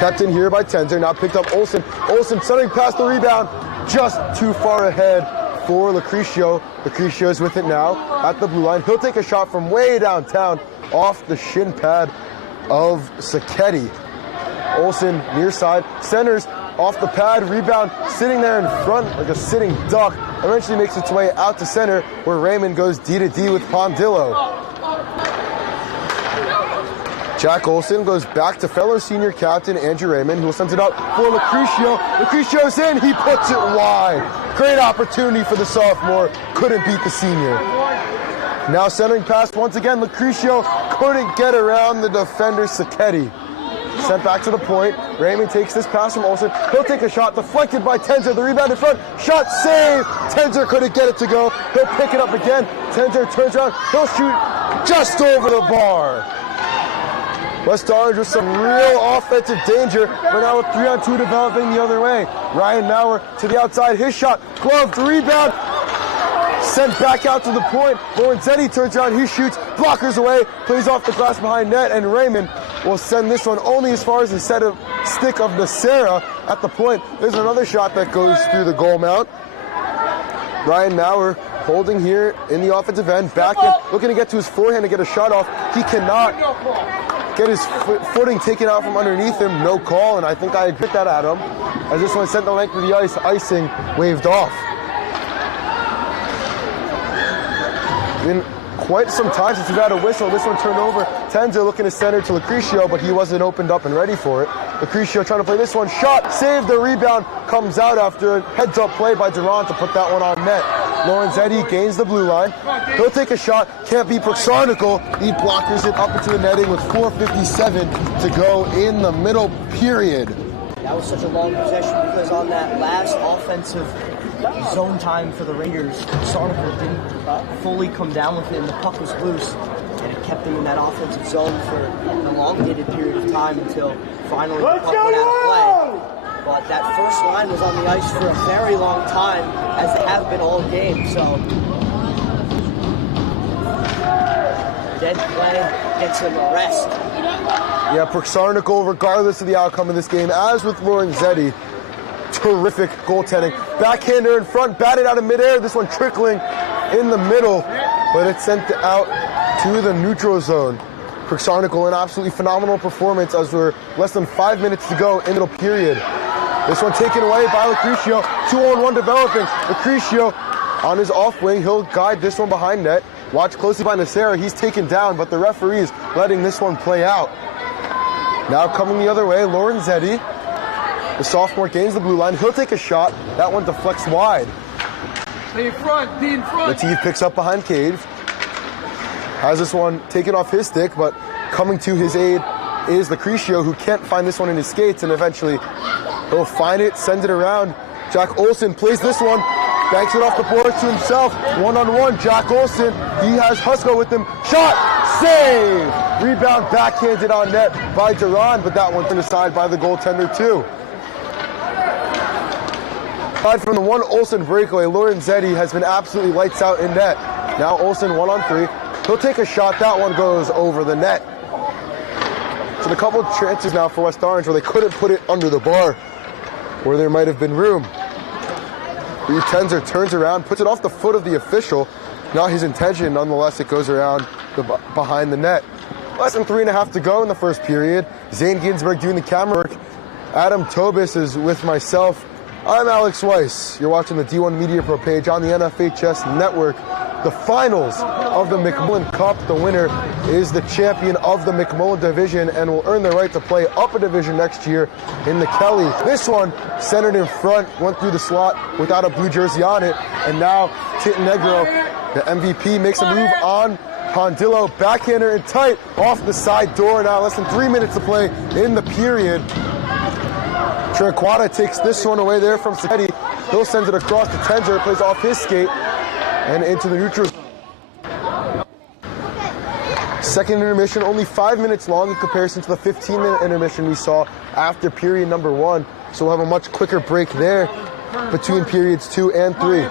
Kept in here by Tenzer. Now picked up Olsen. Olsen sending past the rebound. Just too far ahead for Lucrecio. Lucrecio's with it now at the blue line. He'll take a shot from way downtown off the shin pad of Sacchetti. Olsen near side, centers off the pad, rebound, sitting there in front like a sitting duck. Eventually makes its way out to center where Raymond goes D to D with Pondillo. Jack Olsen goes back to fellow senior captain Andrew Raymond, who will send it up for Lucrecio. Lucrecio's in, he puts it wide. Great opportunity for the sophomore, couldn't beat the senior. Now centering pass once again, Lucrecio couldn't get around the defender Sacchetti. Sent back to the point, Raymond takes this pass from Olsen. He'll take a shot, deflected by Tenzer, the rebound in front, shot save! Tenzer couldn't get it to go, he'll pick it up again. Tenzer turns around, he'll shoot just over the bar. West Orange with some real offensive danger, but now with 3-on-2 developing the other way. Ryan Maurer to the outside, his shot, gloved, rebound, sent back out to the point. Lorenzetti turns around, he shoots, blockers away, plays off the glass behind net, and Raymond will send this one only as far as the stick of Nacera at the point. There's another shot that goes through the goal mount. Ryan Maurer holding here in the offensive end, back in, looking to get to his forehand to get a shot off. He cannot get his footing taken out from underneath him, no call, and I think I hit that at him as this one sent the length of the ice, icing waved off. In quite some time since we've had a whistle, this one turned over. Tenzer looking to center to Lucrecio, but he wasn't opened up and ready for it. Lucrecio trying to play this one, shot, save, the rebound comes out after a heads-up play by Durant to put that one on net. Lorenzetti gains the blue line. He'll take a shot, can't beat Proxarnical. He blockers it up into the netting with 4:57 to go in the middle period. That was such a long possession because on that last offensive zone time for the Raiders, Proxarnical didn't fully come down with it and the puck was loose, and it kept them in that offensive zone for an elongated period of time until finally the puck went out of play. But that first line was on the ice for a very long time, as they have been all game, so dead play gets him a rest. Yeah, Proxarnical, regardless of the outcome of this game, as with Lorenzetti, terrific goaltending. Backhander in front, batted out of midair. This one trickling in the middle, but it's sent out to the neutral zone. Proxarnical, an absolutely phenomenal performance as we're less than 5 minutes to go in the middle period. This one taken away by Lucrecio. 2-on-1 developing. Lucrecio on his off wing. He'll guide this one behind net. Watch closely by Nacera. He's taken down, but the referee is letting this one play out. Now coming the other way, Lorenzetti. The sophomore gains the blue line. He'll take a shot. That one deflects wide. Stay in front, be in front. Natieve picks up behind Cave. Has this one taken off his stick, but coming to his aid is Lucrecio, who can't find this one in his skates, and eventually he'll find it, send it around. Jack Olsen plays this one, banks it off the board to himself. One-on-one, Jack Olsen. He has Husko with him. Shot, save! Rebound backhanded on net by Duran, but that one turned aside by the goaltender too. Aside from the one Olsen breakaway, Lorenzetti has been absolutely lights out in net. Now Olsen 1-on-3. He'll take a shot. That one goes over the net. So a couple of chances now for West Orange where they couldn't put it under the bar, where there might have been room. Tenzer turns around, puts it off the foot of the official. Not his intention, nonetheless, it goes around behind the net. Less than 3.5 to go in the first period. Zane Ginsberg doing the camera work. Adam Tobis is with myself I'm Alex Weiss. You're watching the D1 Media Pro page on the NFHS Network. The finals of the McMullen Cup. The winner is the champion of the McMullen division and will earn the right to play up a division next year in the Kelly. This one centered in front, went through the slot without a blue jersey on it, and now Tittenegro, the MVP, makes a move on Pondillo, backhander and tight off the side door. Now less than 3 minutes to play in the period. Tranquata takes this one away there from Sacchetti. He'll send it across to Tenzer, plays off his skate and into the neutral. Second intermission, only 5 minutes long in comparison to the 15-minute intermission we saw after period number 1. So we'll have a much quicker break there between periods 2 and 3.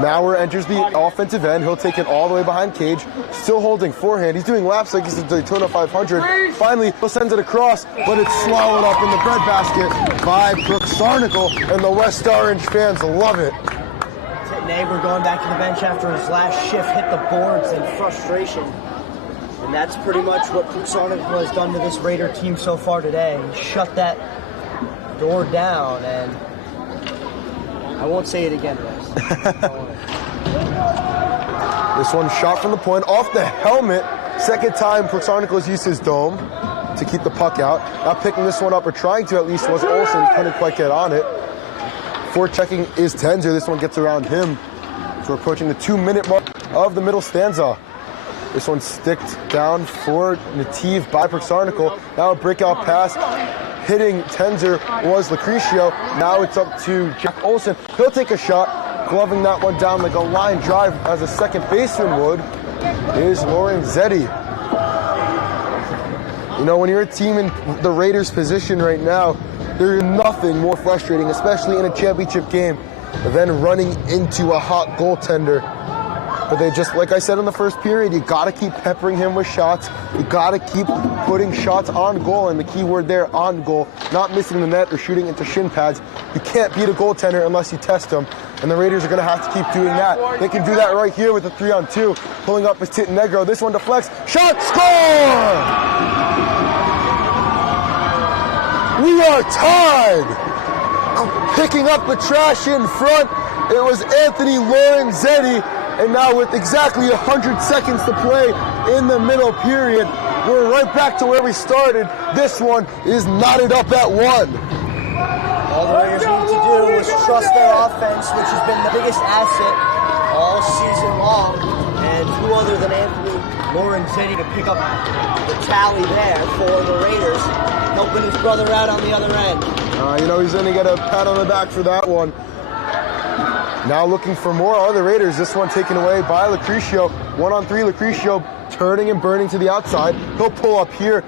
Maurer enters the offensive end. He'll take it all the way behind Cage, still holding forehand. He's doing laps like he's a Daytona 500. Finally, he'll send it across, but it's swallowed up in the breadbasket by Brooks Sarnicle, and the West Orange fans love it. Tittenegro going back to the bench after his last shift hit the boards in frustration. And that's pretty much what Brooks Sarnicle has done to this Raider team so far today. He shut that door down, and I won't say it again, guys. This one shot from the point, off the helmet. Second time Brooks Sarnicle has used his dome to keep the puck out. Not picking this one up, or trying to at least, was Olsen. Couldn't quite get on it. Forechecking is Tenzer. This one gets around him. So we're approaching the 2-minute mark of the middle stanza. This one sticked down for Nativ by Brooks Sarnicle. Now a breakout pass. Hitting Tenzer was Lucrecio. Now it's up to Jack Olsen. He'll take a shot, gloving that one down like a line drive as a second baseman would, is Lorenzetti. You know, when you're a team in the Raiders' position right now, there's nothing more frustrating, especially in a championship game, than running into a hot goaltender. But they just, like I said in the first period, you got to keep peppering him with shots. You got to keep putting shots on goal, and the key word there, on goal, not missing the net or shooting into shin pads. You can't beat a goaltender unless you test him, and the Raiders are going to have to keep doing that. They can do that right here with a 3-on-2. Pulling up is Tittenegro. This one deflects. Shot, score! We are tied! Picking up the trash in front, it was Anthony Lorenzetti. And now with exactly 100 seconds to play in the middle period, we're right back to where we started. This one is knotted up at 1. All the Raiders need to do is trust their offense, which has been the biggest asset all season long. And who other than Anthony Lorenzetti to pick up the tally there for the Raiders, helping his brother out on the other end. You know, he's going to get a pat on the back for that one. Now looking for more are the Raiders. This one taken away by Lucrecio. 1-on-3, Lucrecio turning and burning to the outside. He'll pull up here,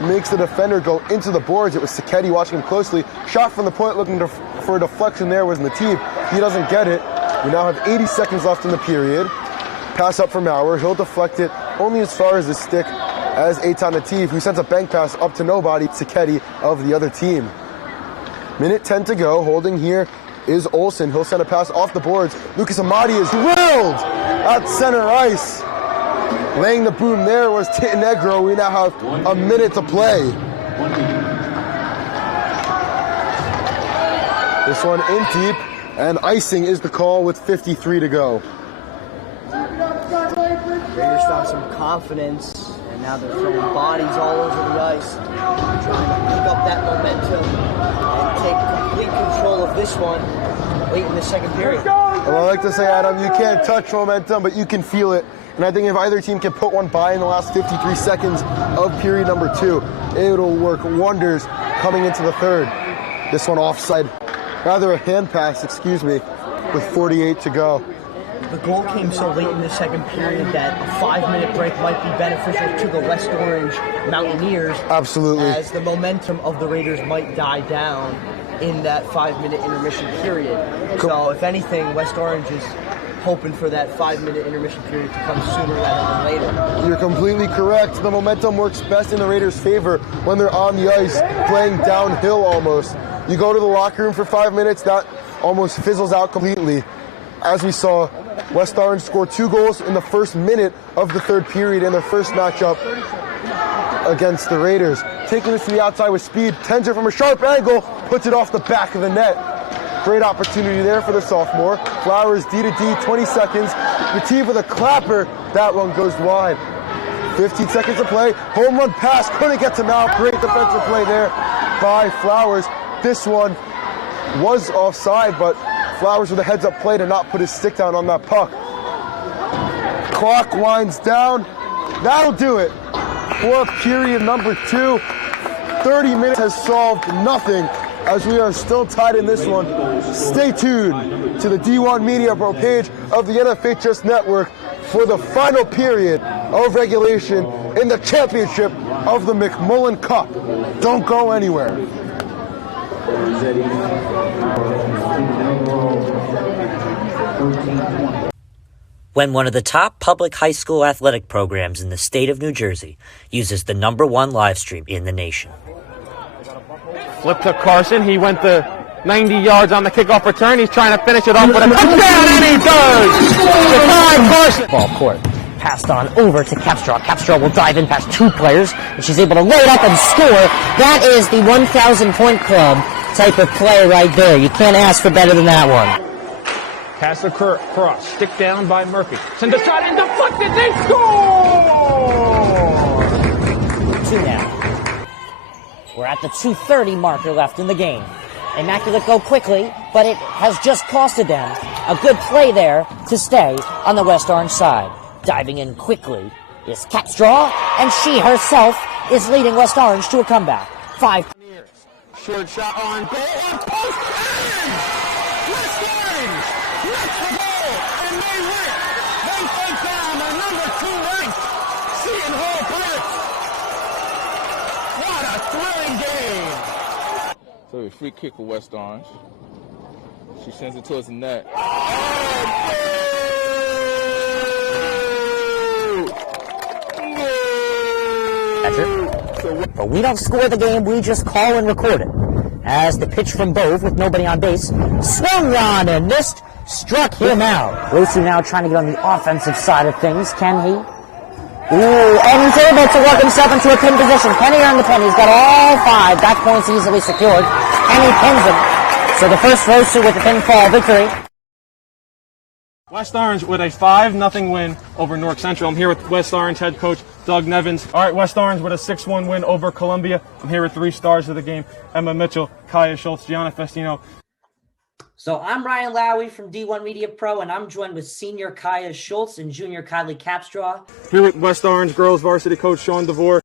makes the defender go into the boards. It was Sacchetti watching him closely. Shot from the point, looking for a deflection there was Nativ. He doesn't get it. We now have 80 seconds left in the period. Pass up for Maurer. He'll deflect it only as far as the stick as Eitan Nativ, who sends a bank pass up to nobody, Sacchetti of the other team. Minute 10 to go. Holding here is Olsen. He'll send a pass off the boards. Lucas Amati is drilled at center ice. Laying the boom there was Tittenegro. We now have a minute to play. This one in deep, and icing is the call with 53 to go. Raiders found some confidence, and now they're throwing bodies all over the ice, trying to pick up that momentum and take complete control of this one late in the second period. Well, I like to say, Adam, you can't touch momentum, but you can feel it. And I think if either team can put one by in the last 53 seconds of period number 2, it'll work wonders coming into the third. This one offside, rather a hand pass, excuse me, with 48 to go. The goal came so late in the second period that a 5-minute break might be beneficial to the West Orange Mountaineers. Absolutely. As the momentum of the Raiders might die down in that 5-minute intermission period. So if anything, West Orange is hoping for that 5-minute intermission period to come sooner rather than later. You're completely correct. The momentum works best in the Raiders' favor when they're on the ice, playing downhill almost. You go to the locker room for 5 minutes, that almost fizzles out completely. As we saw, West Orange scored 2 goals in the first minute of the third period in their first matchup against the Raiders. Taking this to the outside with speed, Tenzer from a sharp angle, puts it off the back of the net. Great opportunity there for the sophomore. Flowers D to D, 20 seconds. Petit with a clapper. That one goes wide. 15 seconds to play. Home run pass. Couldn't get to Mal. Great defensive play there by Flowers. This one was offside, but Flowers with a heads-up play to not put his stick down on that puck. Clock winds down. That'll do it for period number 2. 30 minutes has solved nothing as we are still tied in this one. Stay tuned to the D1 Media Pro page of the NFHS Network for the final period of regulation in the championship of the McMullen Cup. Don't go anywhere. When one of the top public high school athletic programs in the state of New Jersey uses the #1 live stream in the nation. Flip to Carson. He went the 90 yards on the kickoff return. He's trying to finish it off with a touchdown, and he does! Define Carson! Ball court. Passed on over to Capstraw. Capstraw will dive in past 2 players, and she's able to load up and score. That is the 1,000-point club type of play right there. You can't ask for better than that one. Pass the cross. Stick down by Murphy. Send the shot and deflected. They score! 2 now. We're at the 2:30 marker left in the game. Immaculate go quickly, but it has just costed them a good play there to stay on the West Orange side. Diving in quickly is Capstraw, and she herself is leading West Orange to a comeback. 5. Short shot on goal. And post in! West Orange gets the goal, and they win. They take down the #2 ranked Seton Hall Pirates. What a thrilling game! So a free kick for West Orange. She sends it towards the net. But we don't score the game, we just call and record it. As the pitch from Bove with nobody on base, swung on and missed, struck him out. Rosu now trying to get on the offensive side of things, can he? Ooh, and he's able to work himself into a pin position. Can he earn the pin? He's got all 5. Back points easily secured, and he pins him. So the first Rosu with the pinfall victory. West Orange with a 5-0 win over North Central. I'm here with West Orange head coach Doug Nevins. All right, West Orange with a 6-1 win over Columbia. I'm here with 3 stars of the game: Emma Mitchell, Kaya Schultz, Gianna Festino. So I'm Ryan Lowy from D1 Media Pro, and I'm joined with senior Kaya Schultz and junior Kylie Capstraw. Here with West Orange girls varsity coach Sean DeVore.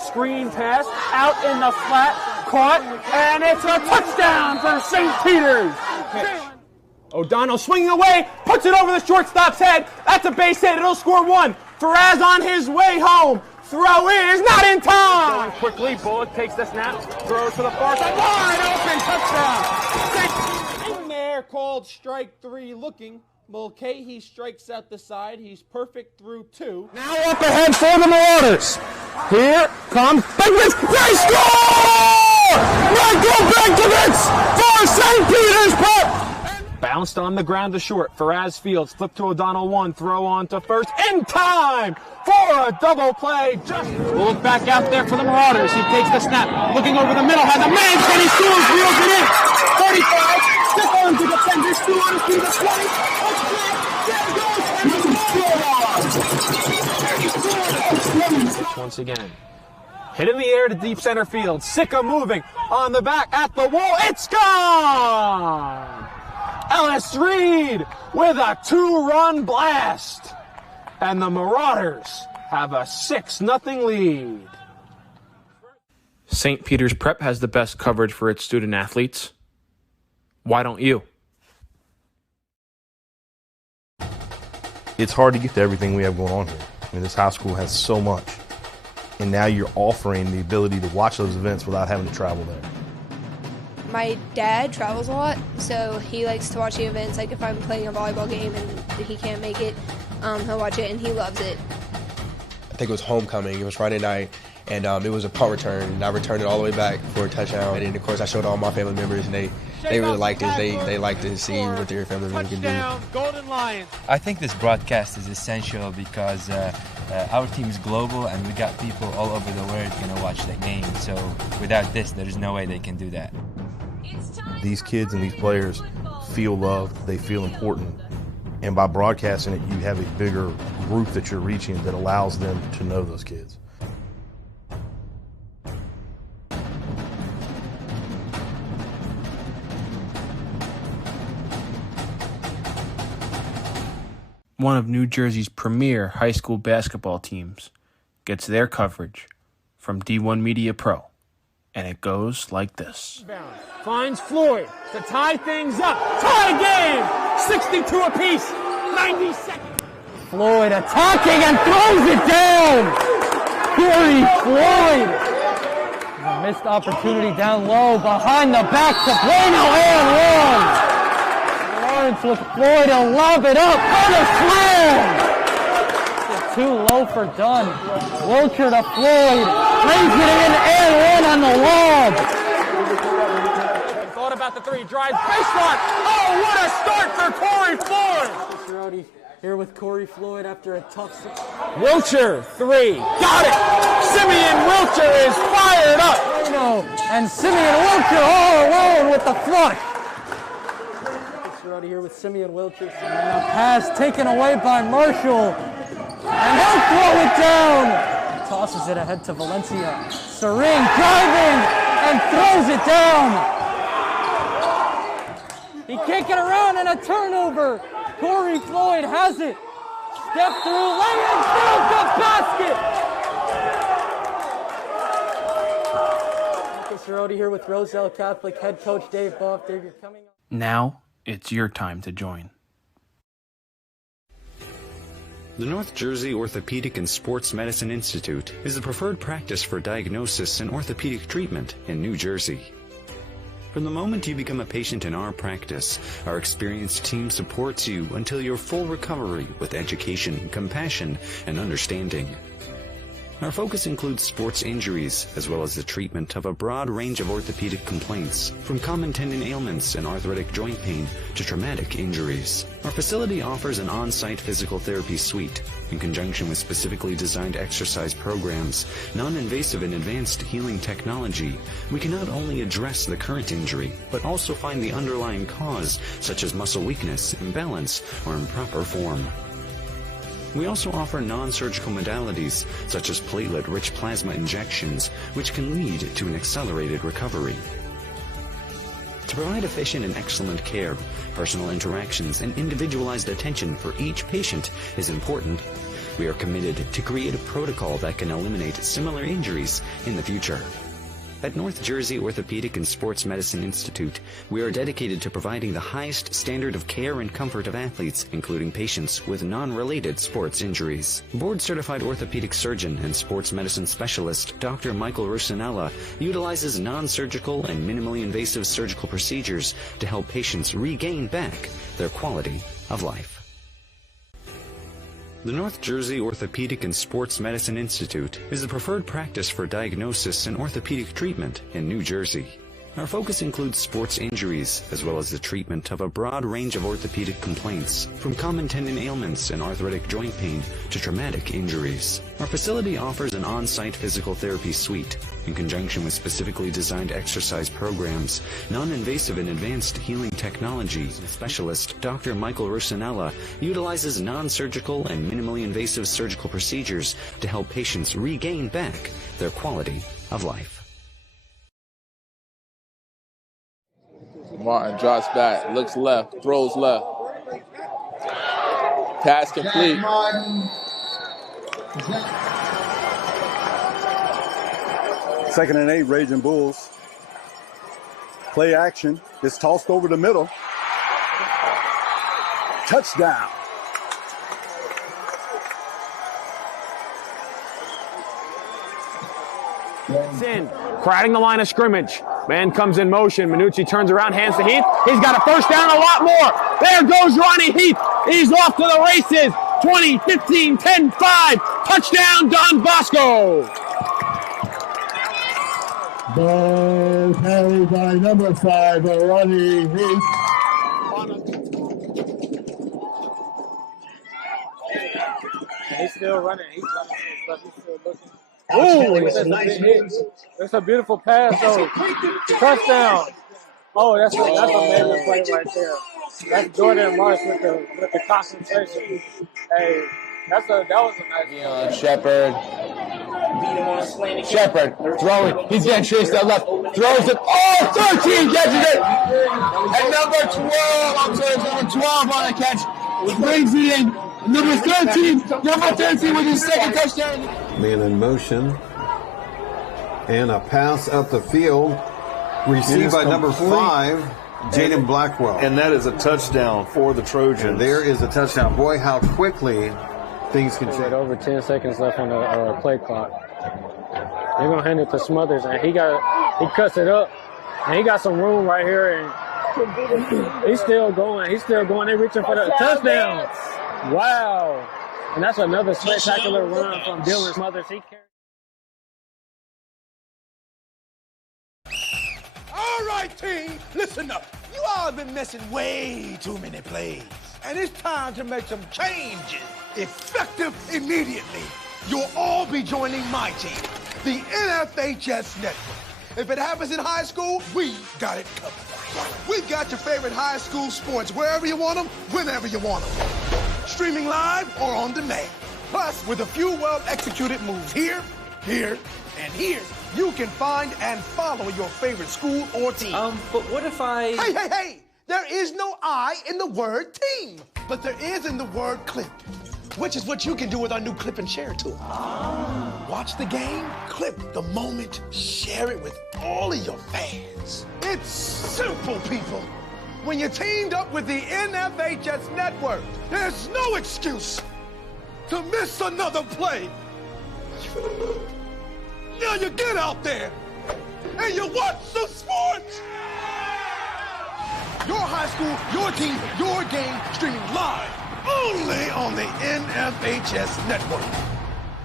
Screen pass out in the flat, caught, and it's a touchdown for St. Peter's. O'Donnell swinging away, puts it over the shortstop's head. That's a base hit. It'll score 1. Faraz on his way home. Throw is not in time. Going quickly, Bullock takes the snap, throws to the far side. Wide open touchdown. In there, called strike 3 looking. Mulcahy strikes out the side. He's perfect through 2. Now up ahead for the Marauders. Here comes Bigwitz. They score! Michael Bigwitz for St. Peter's Put. Bounced on the ground to short. Faraz Fields flip to O'Donnell 1. Throw on to first in time for a double play. Just look back out there for the Marauders. He takes the snap. Looking over the middle. Has a man. Can he scores? Reels it in. 35. Stick on to the 10. This 2 on to the 20. Once again, Hit in the air to deep center field. Sicka moving on the back at the wall. It's gone! Ellis Reed with a 2-run blast. And the Marauders have a 6-0 lead. St. Peter's Prep has the best coverage for its student athletes. Why don't you? It's hard to get to everything we have going on here. I mean, this high school has so much. And now you're offering the ability to watch those events without having to travel there. My dad travels a lot, so he likes to watch the events. Like if I'm playing a volleyball game and he can't make it, he'll watch it and he loves it. I think it was homecoming. It was Friday night, and it was a punt return. And I returned it all the way back for a touchdown. And of course, I showed all my family members, and they really liked it. They like to see what their family members can do. Golden Lions. I think this broadcast is essential because our team is global and we got people all over the world going to watch the game. So without this, there's no way they can do that. These kids and these players feel loved, they feel important. And by broadcasting it, you have a bigger group that you're reaching that allows them to know those kids. One of New Jersey's premier high school basketball teams gets their coverage from D1 Media Pro, and it goes like this. Finds Floyd to tie things up. Tie game! 62 apiece. 90 seconds. Floyd attacking and throws it down. Corey Floyd. A missed opportunity down low behind the back to Bueno and one. Lawrence with Floyd to lob it up for the slam. Too low for Dunn. Wilcher to Floyd. Brings it in and one on the lob. Thought about the three. Drives baseline. Oh, what a start for Corey Floyd. Here with Corey Floyd after a tough... Wilcher, three. Got it! Simeon Wilcher is fired up! And Simeon Wilcher all alone with the flush. Out here with Simeon Wilcher. And a pass taken away by Marshall. And he'll throw it down. Tosses it ahead to Valencia. Serene driving and throws it down. He can't get around and a turnover. Corey Floyd has it. Step through, lay it through the basket. Marcus Cerroti here with Roselle Catholic head coach Dave Buff. Dave, you're coming up. Now it's your time to join. The North Jersey Orthopedic and Sports Medicine Institute is the preferred practice for diagnosis and orthopedic treatment in New Jersey. From the moment you become a patient in our practice, our experienced team supports you until your full recovery with education, compassion, and understanding. Our focus includes sports injuries, as well as the treatment of a broad range of orthopedic complaints, from common tendon ailments and arthritic joint pain to traumatic injuries. Our facility offers an on-site physical therapy suite. In conjunction with specifically designed exercise programs, non-invasive and advanced healing technology, we can not only address the current injury, but also find the underlying cause, such as muscle weakness, imbalance, or improper form. We also offer non-surgical modalities, such as platelet-rich plasma injections, which can lead to an accelerated recovery. To provide efficient and excellent care, personal interactions and individualized attention for each patient is important. We are committed to create a protocol that can eliminate similar injuries in the future. At North Jersey Orthopedic and Sports Medicine Institute, we are dedicated to providing the highest standard of care and comfort of athletes, including patients with non-related sports injuries. Board-certified orthopedic surgeon and sports medicine specialist Dr. Michael Rusinella utilizes non-surgical and minimally invasive surgical procedures to help patients regain back their quality of life. The North Jersey Orthopedic and Sports Medicine Institute is the preferred practice for diagnosis and orthopedic treatment in New Jersey. Our focus includes sports injuries, as well as the treatment of a broad range of orthopedic complaints, from common tendon ailments and arthritic joint pain to traumatic injuries. Our facility offers an on-site physical therapy suite, in conjunction with specifically designed exercise programs, non-invasive and advanced healing technology. Specialist Dr. Michael Rusinella utilizes non-surgical and minimally invasive surgical procedures to help patients regain back their quality of life. Martin drops back, looks left, throws left. Pass complete. Second and 8, Raging Bulls. Play action. It's tossed over the middle. Touchdown. In, crowding the line of scrimmage. Man comes in motion. Minucci turns around, hands to Heath. He's got a first down, a lot more. There goes Ronnie Heath. He's off to the races. 20, 15, 10, 5. Touchdown, Don Bosco. Ball carried by number 5, Ronnie Heath. He's still running. He's running some stuff. He's still looking. Ooh, that's a nice hit. That's a beautiful pass, though. Touchdown. Oh, that's a major play right there. That's Jordan Marsh with the concentration. Hey, that was a nice Shepard. Shepard throwing. He's getting chased out left. Throws it. Oh, 13 catches it. And number 12 on the catch. Brings it in. Number 13 with his second touchdown. Man in motion. And a pass up the field. Received by number 5, Jaden Blackwell. And that is a touchdown for the Trojans. And there is a touchdown. Boy, how quickly things can change. Over 10 seconds left on the play clock. They're going to hand it to Smothers, and he cuts it up. And he got some room right here, and he's still going. They're reaching for the touchdown. Wow. And that's another spectacular run from Dylan Smothers. All right, team, listen up. You all have been missing way too many plays. And it's time to make some changes. Effective immediately. You'll all be joining my team, the NFHS Network. If it happens in high school, we got it covered. We've got your favorite high school sports wherever you want them, whenever you want them. Streaming live or on demand. Plus, with a few well-executed moves here, here, and here, you can find and follow your favorite school or team. But what if I... Hey! There is no I in the word team, but there is in the word clip, which is what you can do with our new clip and share tool. Watch the game, clip the moment, share it with all of your fans. It's simple, people. When you're teamed up with the NFHS Network, there's no excuse to miss another play. Now you get out there and you watch some sports. Your high school, your team, your game, streaming live only on the NFHS Network.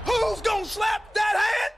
Who's gonna slap that hand?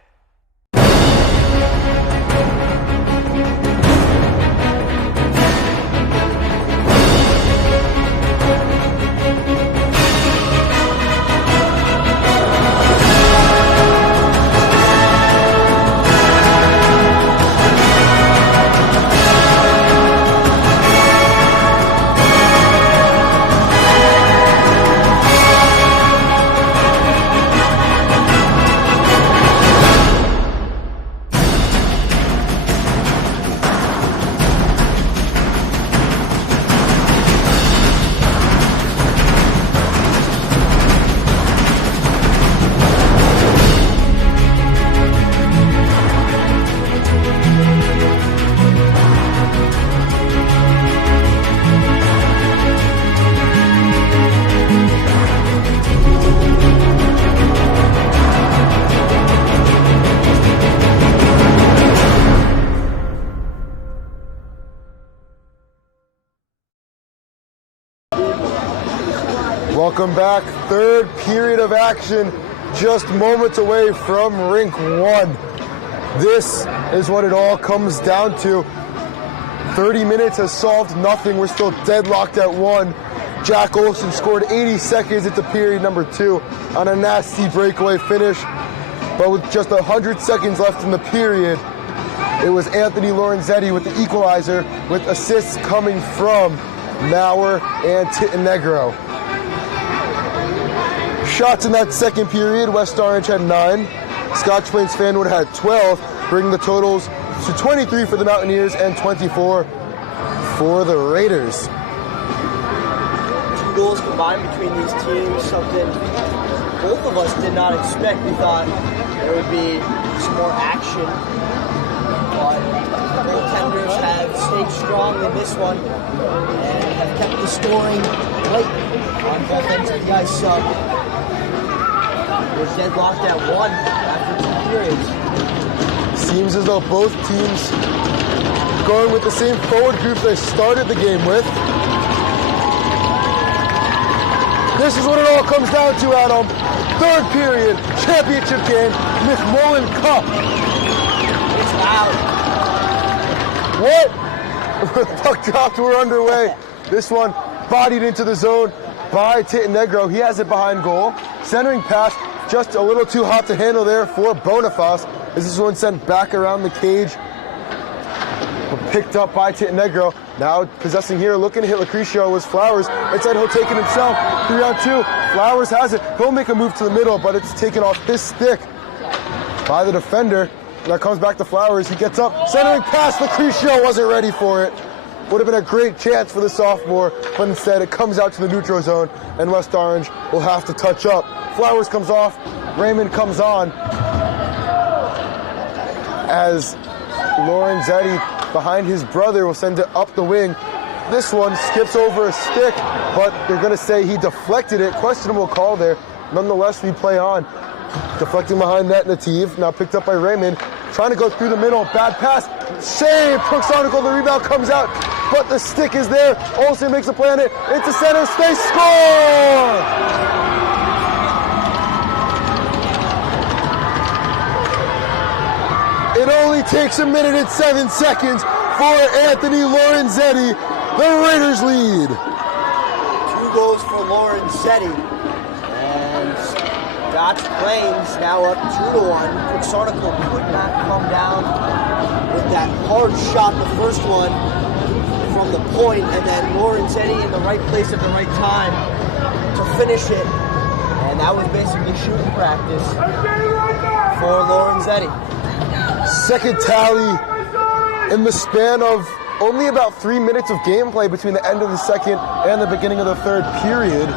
Welcome back. Third period of action, just moments away from rink 1. This is what it all comes down to. 30 minutes has solved nothing. We're still deadlocked at 1. Jack Olson scored 80 seconds into period number 2 on a nasty breakaway finish. But with just 100 seconds left in the period, it was Anthony Lorenzetti with the equalizer, with assists coming from Maurer and Tittenegro. Shots in that second period, West Orange had 9. Scotch Plains Fanwood had 12, bringing the totals to 23 for the Mountaineers and 24 for the Raiders. 2 goals combined between these teams, something both of us did not expect. We thought there would be some more action, but the goaltenders have stayed strong in this one and have kept the scoring late on both ends of the ice sub. We're deadlocked at 1 after 2 periods. Seems as though both teams going with the same forward group they started the game with. This is what it all comes down to, Adam. Third period, championship game, McMullen Cup. It's loud. What? Puck dropped, we're underway. This one bodied into the zone by Tittenegro. He has it behind goal. Centering pass, just a little too hot to handle there for Boniface. This is one sent back around the cage. Picked up by Tittenegro. Now possessing here, looking to hit Lucrecio was Flowers. Inside, he'll take it himself. 3-on-2. Flowers has it. He'll make a move to the middle, but it's taken off his stick by the defender. That comes back to Flowers. He gets up. Centering pass. Lucrecio wasn't ready for it. Would have been a great chance for the sophomore, but instead it comes out to the neutral zone, and West Orange will have to touch up. Flowers comes off. Raymond comes on as Lorenzetti behind his brother will send it up the wing. This one skips over a stick, but they're going to say he deflected it. Questionable call there. Nonetheless, we play on. Deflecting behind net, Nativ. Now picked up by Raymond. Trying to go through the middle. Bad pass. Save. Proxonical. The rebound comes out, but the stick is there. Olsen makes a play on it. Into center. They score! It only takes 1 minute and 7 seconds for Anthony Lorenzetti. The Raiders lead. 2 goals for Lorenzetti. And Scotch Plains now up 2-1. Proxonical could not come down with that hard shot, the first one from the point, and then Lorenzetti in the right place at the right time to finish it. And that was basically shooting practice for Lorenzetti. Second tally in the span of only about 3 minutes of gameplay between the end of the second and the beginning of the third period.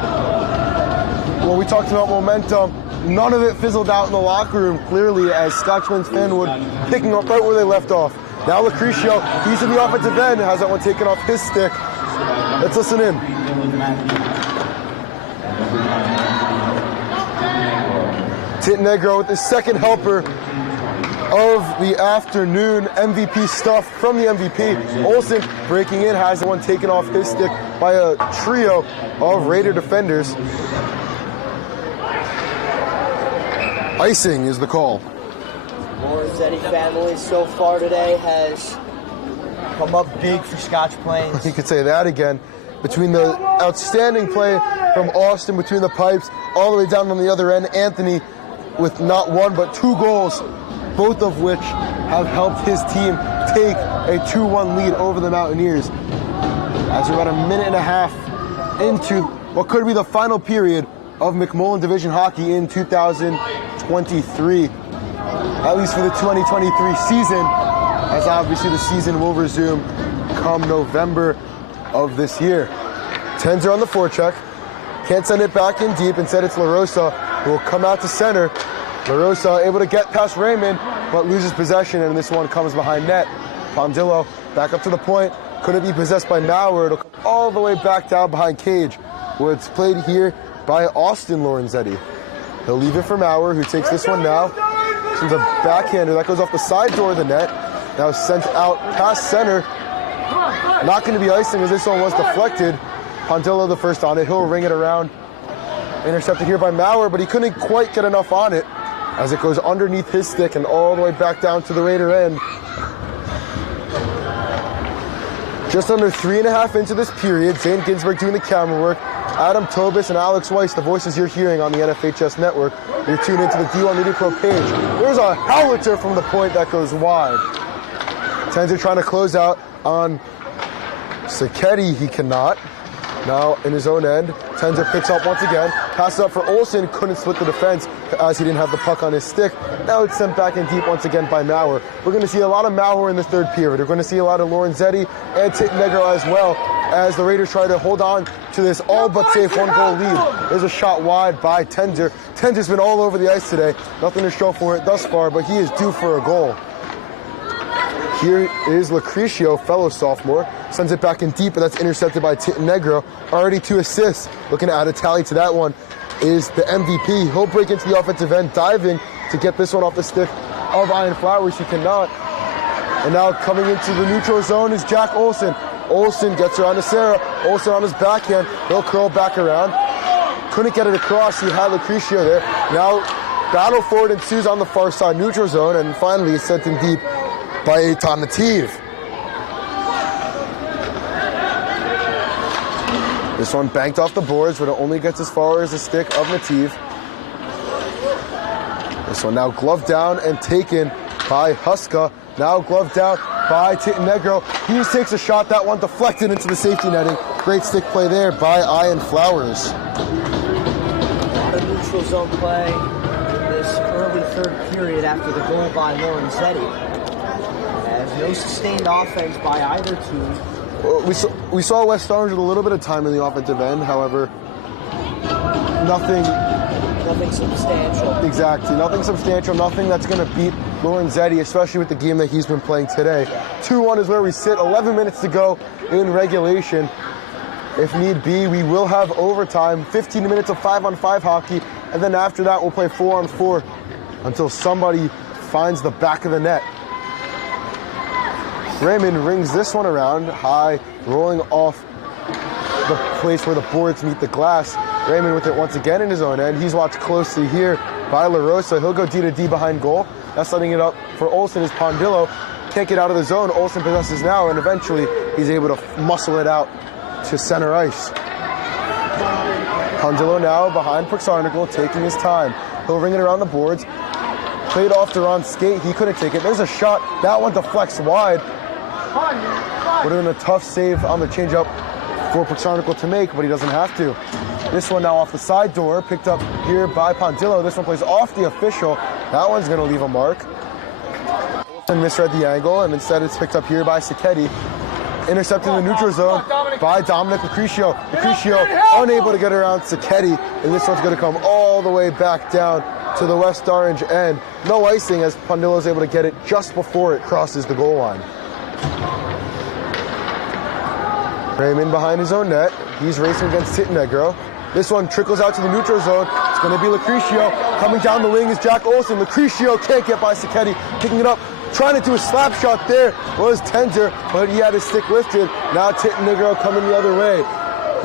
When we talked about momentum, none of it fizzled out in the locker room, clearly, as Scotch Plains Fanwood picking up right where they left off. Now Lucrecio, he's in the offensive end, has that one taken off his stick. Let's listen in. Tittenegro with his second helper of the afternoon. MVP stuff from the MVP. Olsen breaking in, has the one taken off his stick by a trio of Raider defenders. Icing is the call. Lorenzetti family so far today has come up big for Scotch Plains. You could say that again. Between the outstanding play from Austin between the pipes, all the way down on the other end, Anthony with not 1 but 2 goals, both of which have helped his team take a 2-1 lead over the Mountaineers. As we're about 1.5 minutes into what could be the final period of McMullen Division Hockey in 2023, at least for the 2023 season, as obviously the season will resume come November of this year. 10s are on the forecheck. Can't send it back in deep. Instead, it's LaRosa who will come out to center. LaRosa able to get past Raymond, but loses possession, and this one comes behind net. Pondillo back up to the point. Couldn't be possessed by Maurer. It'll come all the way back down behind cage, where it's played here by Austin Lorenzetti. He'll leave it for Maurer, who takes this one now. Sends a backhander. That goes off the side door of the net. Now sent out past center. Not going to be icing as this one was deflected. Pondillo the first on it. He'll ring it around. Intercepted here by Maurer, but he couldn't quite get enough on it as it goes underneath his stick and all the way back down to the Raider end. Just under 3.5 into this period, Zane Ginsberg doing the camera work. Adam Tobis and Alex Weiss, the voices you're hearing on the NFHS network. You're tuned into the D1 Media Pro page. There's a howitzer from the point that goes wide. Tenzer trying to close out on Sacchetti. He cannot. Now in his own end, Tenzer picks up once again. Passes up for Olsen, couldn't split the defense as he didn't have the puck on his stick. Now it's sent back in deep once again by Maurer. We're going to see a lot of Maurer in the third period. We're going to see a lot of Lorenzetti and Tittenegro as well as the Raiders try to hold on to this all but safe 1-goal lead. There's a shot wide by Tenzer. Tenzer's been all over the ice today. Nothing to show for it thus far, but he is due for a goal. Here is Lucrecio, fellow sophomore, sends it back in deep, but that's intercepted by Tittenegro. Already 2 assists. Looking to add a tally to that one is the MVP. He'll break into the offensive end, diving to get this one off the stick of Ian Flowers. He cannot. And now coming into the neutral zone is Jack Olsen. Olsen gets around to Sarah. Olsen on his backhand. He'll curl back around. Couldn't get it across. He had Lucrecio there. Now battle forward ensues on the far side neutral zone, and finally it's sent in deep by Eitan Nativ. This one banked off the boards, but it only gets as far as the stick of Nativ. This one now gloved down and taken by Huska. Now gloved down by Tittenegro. He just takes a shot, that one deflected into the safety netting. Great stick play there by Ian Flowers. A lot of neutral zone play in this early third period after the goal by Lorenzetti. No sustained offense by either team. Well, we saw West Orange with a little bit of time in the offensive end. However, nothing substantial. Exactly, nothing substantial. Nothing that's going to beat Lorenzetti, especially with the game that he's been playing today. 2-1 is where we sit. 11 minutes to go in regulation. If need be, we will have overtime. 15 minutes of 5-on-5 hockey, and then after that, we'll play 4-on-4 until somebody finds the back of the net. Raymond rings this one around, high, rolling off the place where the boards meet the glass. Raymond with it once again in his own end. He's watched closely here by La Rosa. He'll go D to D behind goal. Now setting it up for Olsen is Pondillo. Can't get out of the zone. Olsen possesses now, and eventually he's able to muscle it out to center ice. Pondillo now behind Prixarnicle, taking his time. He'll ring it around the boards. Played off Duran's skate. He couldn't take it. There's a shot. That one deflects wide. Would have been a tough save on the changeup for Prixarnicle to make, but he doesn't have to. This one now off the side door, picked up here by Pondillo. This one plays off the official. That one's going to leave a mark. And misread the angle, and instead it's picked up here by Sacchetti. Intercepted in the neutral zone by Dominic Lucrecio. Lucrecio unable to get around Sacchetti, and this one's going to come all the way back down to the West Orange end. No icing as Pondillo's able to get it just before it crosses the goal line. Raymond behind his own net. He's racing against Tittenegro. This one trickles out to the neutral zone. It's going to be Lucrecio. Coming down the wing is Jack Olsen. Lucrecio can't get by Sacchetti. Picking it up, trying to do a slap shot there was Tenzer, but he had his stick lifted. Now Tittenegro coming the other way.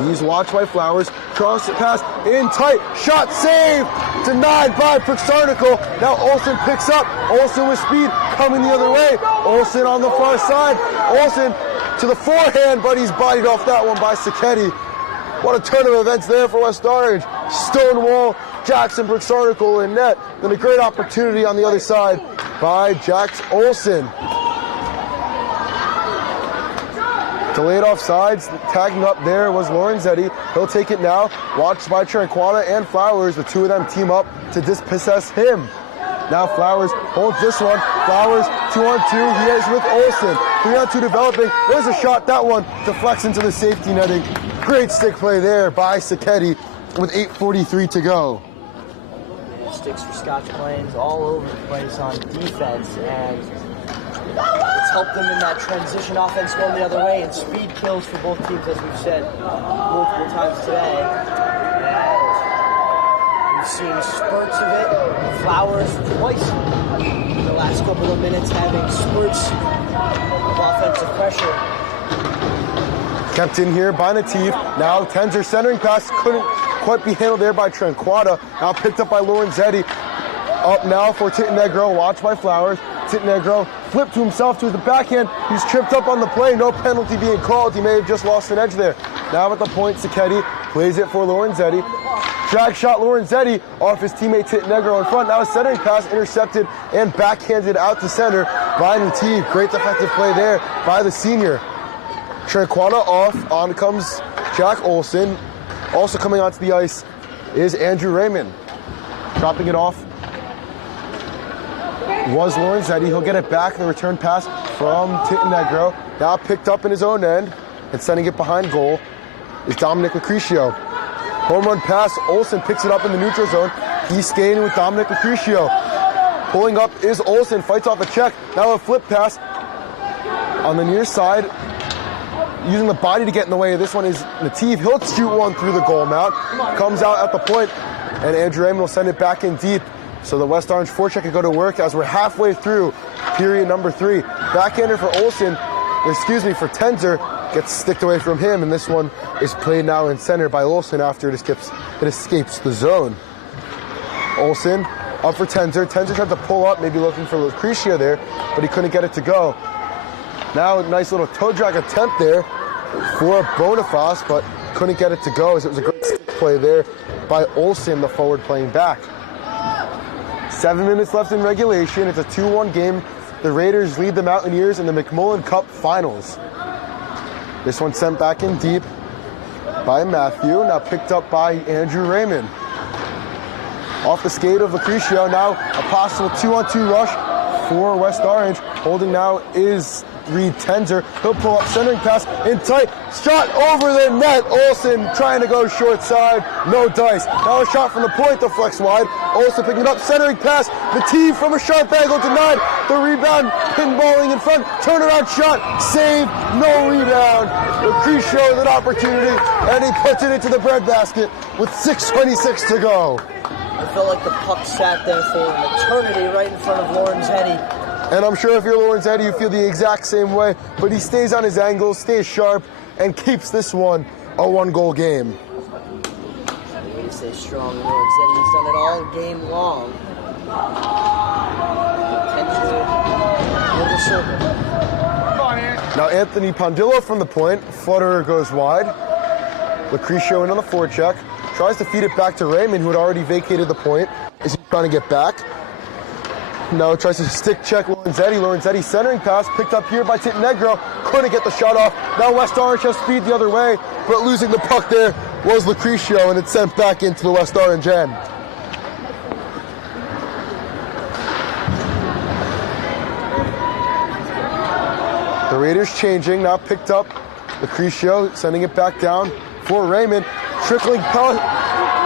He's watched by Flowers. Cross it pass in tight. Shot saved. Denied by Prixarnicle. Now Olsen picks up. Olsen with speed coming the other way. Olsen on the far side. Olsen to the forehand, but he's bodied off that one by Sacchetti. What a turn of events there for West Orange. Stonewall, Jackson, Prixarnicle in net. Then a great opportunity on the other side by Jax Olsen. Delayed offsides, tagging up there was Lorenzetti. He'll take it now, watched by Tranquata and Flowers. The two of them team up to dispossess him. Now Flowers holds this one. Flowers 2-on-2, he is with Olsen. 3-on-2 developing, there's a shot, that one deflects into the safety netting. Great stick play there by Sacchetti with 8:43 to go. Sticks for Scotch Plains all over the place on defense, and it's helped them in that transition offense going the other way, and speed kills for both teams, as we've said multiple times today. And we've seen spurts of it. Flowers twice in the last couple of minutes having spurts of offensive pressure. Kept in here by Nativ. Now Tenzer centering pass couldn't quite be handled there by Tranquata. Now picked up by Lorenzetti. Up now for Tittenegro, watched by Flowers. Tittenegro flip to himself to the backhand. He's tripped up on the play. No penalty being called. He may have just lost an edge there. Now at the point, Sacchetti plays it for Lorenzetti. Drag shot Lorenzetti off his teammate Negro in front. Now a centering pass intercepted and backhanded out to center by Nativ. Great defensive play there by the senior. Tranquana off. On comes Jack Olson. Also coming onto the ice is Andrew Raymond. Dropping it off was Lorenzetti. He'll get it back. The return pass from Negro. Now picked up in his own end and sending it behind goal is Dominic Lucretio. Home run pass. Olson picks it up in the neutral zone. He's skating with Dominic Lucretio. Pulling up is Olson. Fights off a check. Now a flip pass on the near side. Using the body to get in the way of this one is Nativ. He'll shoot one through the goal mount. Comes out at the point, and Andrew Raymond will send it back in deep. So the West Orange forecheck can go to work as we're halfway through period number 3. Backhander for for Tenzer. Gets sticked away from him, and this one is played now in center by Olson after it escapes the zone. Olson up for Tenzer. Tenzer tried to pull up, maybe looking for Lucretio there, but he couldn't get it to go. Now a nice little toe drag attempt there for Boniface, but couldn't get it to go as it was a great stick play there by Olson, the forward playing back. 7 minutes left in regulation. It's a 2-1 game. The Raiders lead the Mountaineers in the McMullen Cup Finals. This one sent back in deep by Matthew, now picked up by Andrew Raymond. Off the skate of Lucretio, now a possible 2-on-2 rush for West Orange. Holding now is Reed Tenzer. He'll pull up, centering pass in tight. Shot over the net. Olson trying to go short side. No dice. Now a shot from the point to flex wide. Olson picking it up, centering pass. The tee from a sharp angle denied. The rebound, pinballing in front. Turnaround shot, save, no rebound. Lucretio with an opportunity, and he puts it into the breadbasket with 6:26 to go. I felt like the puck sat there for an eternity right in front of Lorenzetti. And I'm sure if you're Lorenzetti, you feel the exact same way, but he stays on his angles, stays sharp, and keeps this one a 1-goal game. Way to stay strong, Lorenzetti's done it all game long. Now Anthony Pondillo from the point, flutter goes wide. Lucretio in on the forecheck, tries to feed it back to Raymond, who had already vacated the point. Is he trying to get back? Now tries to stick check Lorenzetti. Lorenzetti centering pass picked up here by Negro. Couldn't get the shot off. Now West Orange has speed the other way, but losing the puck there was Lucretio, and it's sent back into the West Orange end. The Raiders changing, now picked up Lucretio, sending it back down for Raymond. Trickling pass.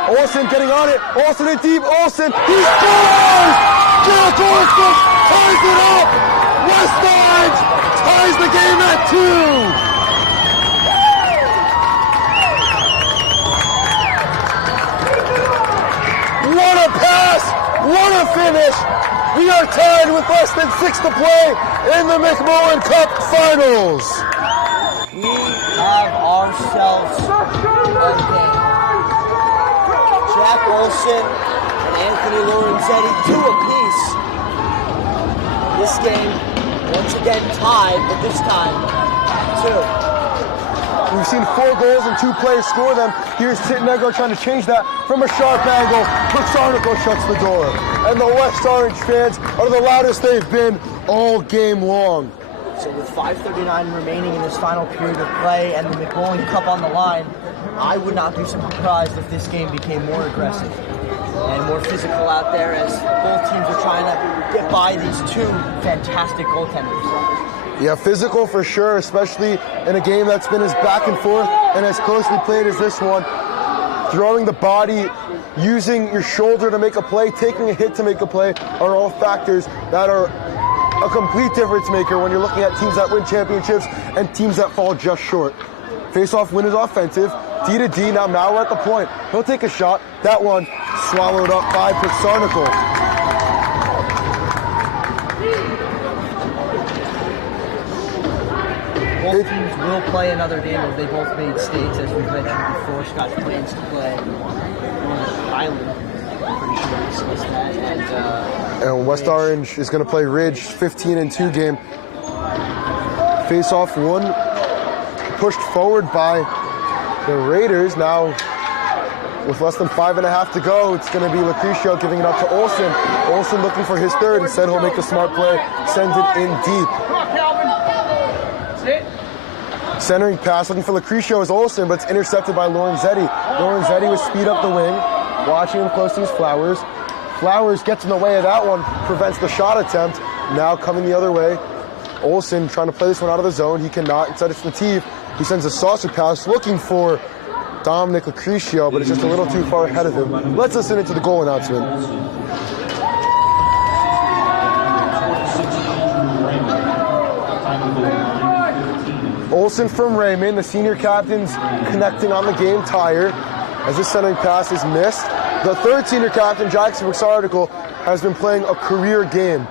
Olson getting on it. Olson in deep. Olson, he scores! Jack Olson ties it up! West Orange ties the game at 2! What a pass! What a finish! We are tied with less than 6 to play in the McMullen Cup Finals! We have ourselves a game. Jack Olson and Anthony Lorenzetti, 2 apiece. This game, once again tied, but this time, 2. We've seen 4 goals and 2 players score them. Here's Negro trying to change that from a sharp angle. Pixarnico shuts the door. And the West Orange fans are the loudest they've been all game long. So with 5:39 remaining in this final period of play and the McMullen Cup on the line, I would not be surprised if this game became more aggressive and more physical out there as both teams are trying to get by these 2 fantastic goaltenders. Yeah, physical for sure, especially in a game that's been as back and forth and as closely played as this one. Throwing the body, using your shoulder to make a play, taking a hit to make a play are all factors that are a complete difference maker when you're looking at teams that win championships and teams that fall just short. Face-off win is offensive. D to D, now Maurer at the point. He'll take a shot. That one swallowed up by Pixarnico. Both teams will play another game as they both made states, as we mentioned before. Scotch plans to play Northern Highland And West Orange is going to play Ridge 15-2 game. Face-off one pushed forward by the Raiders. Now, with less than 5.5 to go, it's going to be Lucrecio giving it up to Olsen. Olsen looking for his third. Instead, he'll make the smart play, sends it in deep. Centering pass looking for Lucrecio is Olsen, but it's intercepted by Lorenzetti. Lorenzetti with speed up the wing, watching him closely is Flowers. Flowers gets in the way of that one, prevents the shot attempt. Now coming the other way, Olsen trying to play this one out of the zone. He cannot. Instead, it's Nativ. He sends a saucer pass looking for Dominic Lucrecio, but it's just a little too far ahead of him. Let's listen into the goal announcement. Olsen from Raymond, the senior captain's connecting on the game tire as this centering pass is missed. The third senior captain, Jackson Article, has been playing a career game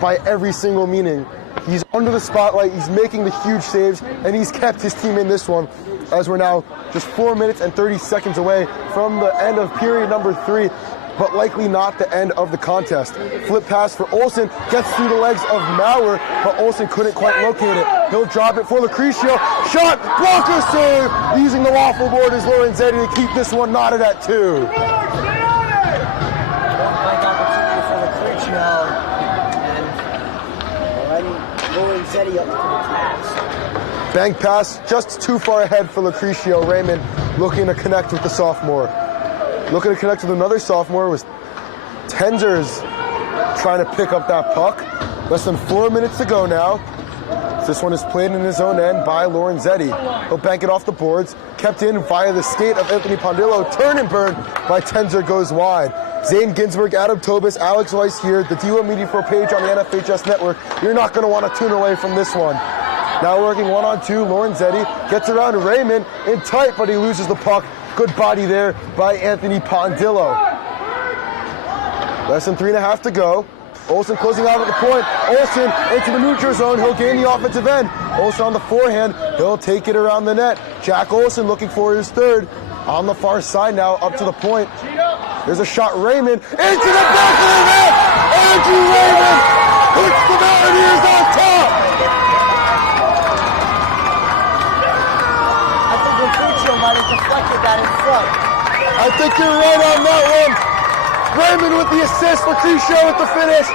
by every single meaning. He's under the spotlight, he's making the huge saves, and he's kept his team in this one as we're now just 4 minutes and 30 seconds away from the end of period number 3, but likely not the end of the contest. Flip pass for Olsen, gets through the legs of Maurer, but Olsen couldn't quite locate it. He'll drop it for Lucrecio. Shot, blocker save! Using the waffle board is Lorenzetti to keep this one knotted at 2. Lorenzetti up to the task. Bank pass just too far ahead for Lucrecio. Raymond looking to connect with the sophomore. Looking to connect with another sophomore was Tenzer's trying to pick up that puck. Less than 4 minutes to go now. This one is played in his own end by Lorenzetti. He'll bank it off the boards. Kept in via the skate of Anthony Pondillo. Turn and burn by Tenzer goes wide. Zane Ginsberg, Adam Tobis, Alex Weiss here. The D1 Media 4 page on the NFHS Network. You're not going to want to tune away from this one. Now working 1-on-2, Lorenzetti gets around Raymond in tight, but he loses the puck. Good body there by Anthony Pondillo. Less than 3.5 to go. Olsen closing out at the point. Olsen into the neutral zone. He'll gain the offensive end. Olsen on the forehand. He'll take it around the net. Jack Olsen looking for his third. On the far side now, up to the point. There's a shot, Raymond, into the back of the net! Andrew Raymond puts the Mountaineers on top! I think Lucrecio might have deflected that in front. I think you're right on that one. Raymond with the assist, Lucrecio with the finish,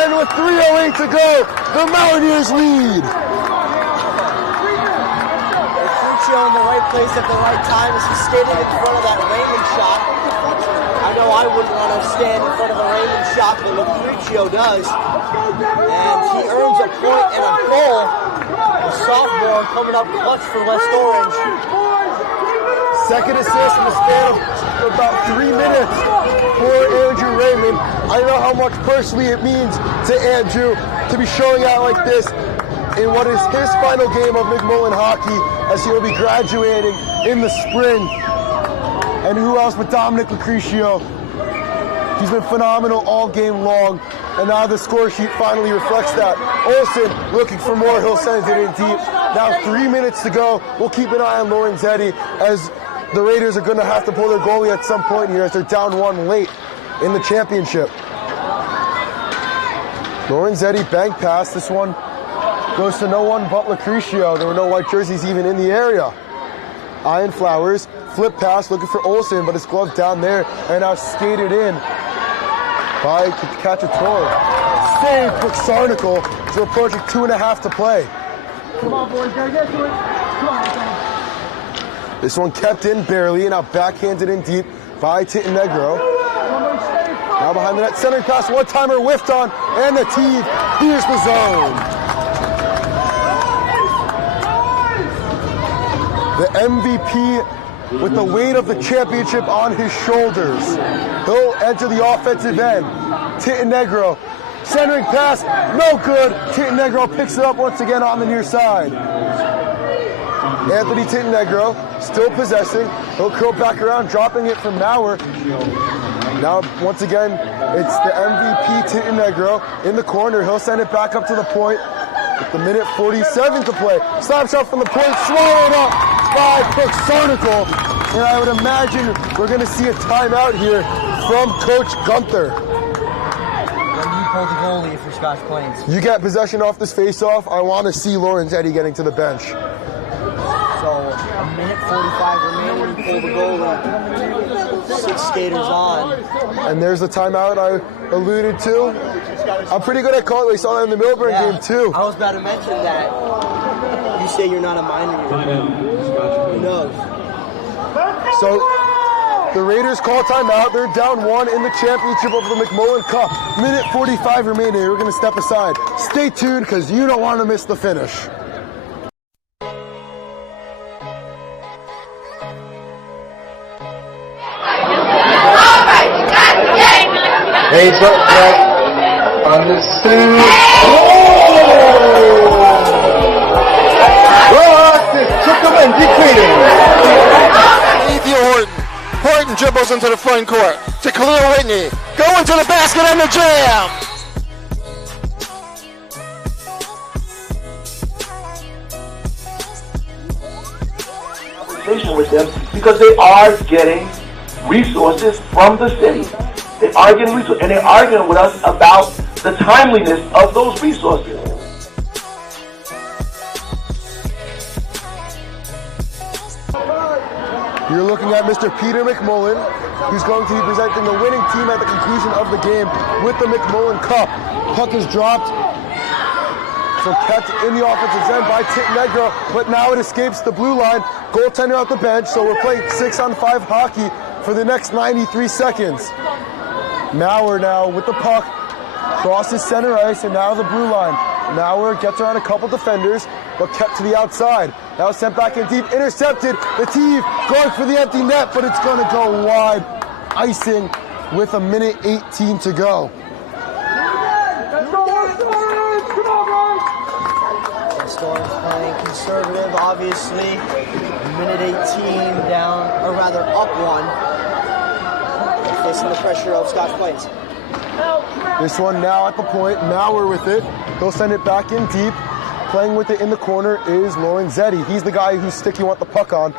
and with 3:08 to go, the Mountaineers lead. Lucrecio in the right place at the right time as he's standing in front of that Raymond shot. I know I wouldn't want to stand in front of a Raymond shot, but Lucrecio does. And he earns a point and a goal. The sophomore coming up clutch for West Orange. Second assist in the span of about 3 minutes for Andrew Raymond. I know how much personally it means to Andrew to be showing out like this in what is his final game of McMullen hockey, as he will be graduating in the spring. And who else but Dominic Lucrecio? He's been phenomenal all game long, and now the score sheet finally reflects that. Olsen looking for more, he'll send it in deep. Now 3 minutes to go. We'll keep an eye on Lorenzetti, as the Raiders are going to have to pull their goalie at some point here, as they're down 1 late in the championship. Lorenzetti bank pass. This one goes to no one but Lucrecio. There were no white jerseys even in the area. Ian Flowers, flip pass looking for Olsen, but it's gloved down there and now skated in by Cacciatore. Save for Sarnicle, as we're approaching 2.5 to play. Come on, boys, gotta get to it. Come on. This one kept in barely, and now backhanded in deep by Tintenegro. Now behind the net, centering pass, one-timer whiffed on, and the tee clears the zone. The MVP with the weight of the championship on his shoulders. He'll enter the offensive end. Tintenegro, centering pass, no good. Tintenegro picks it up once again on the near side. Anthony Tintenegro still possessing. He'll curl back around, dropping it from Maurer. Now, once again, it's the MVP Tintenegro in the corner. He'll send it back up to the point with the minute 47 to play. Slap shot from the point, swallowed up by Cook Sarnicle. And I would imagine we're going to see a timeout here from Coach Gunther. When you pull the goalie if you're Scotch Plains. You get possession off this face-off. I want to see Lorenzetti getting to the bench. So, a minute 45 remaining, you pull the goalie. 6 skaters on. And there's the timeout I alluded to. I'm pretty good at calling. We saw that in the Milburn game, too. I was about to mention that. You say you're not a minor. Who knows? So, the Raiders call timeout. They're down 1 in the championship of the McMullen Cup. Minute 45 remaining. We're going to step aside. Stay tuned because you don't want to miss the finish. Hey, on the stand. Took him and decreasing. Horton dribbles into the front court to Khalil Whitney. Going to the basket and the jam. Conversation with them because they are getting resources from the city. They are getting resources, and they're arguing with us about the timeliness of those resources. You're looking at Mr. Peter McMullen, who's going to be presenting the winning team at the conclusion of the game with the McMullen Cup. Puck is dropped. So kept in the offensive end by Tit Negro, but now it escapes the blue line. Goaltender at the bench, so we're playing 6-on-5 hockey for the next 93 seconds. Maurer now with the puck, crosses center ice, and now the blue line. Maurer gets around a couple defenders, but kept to the outside. Now sent back in deep, intercepted. The team going for the empty net, but it's going to go wide. Icing with a minute 18 to go. Storm's playing conservative, obviously. Minute 18 down, or rather up 1. Facing the pressure of Scotch Plains. This one now at the point, Maurer with it. He'll send it back in deep. Playing with it in the corner is Lorenzetti. He's the guy whose stick you want the puck on.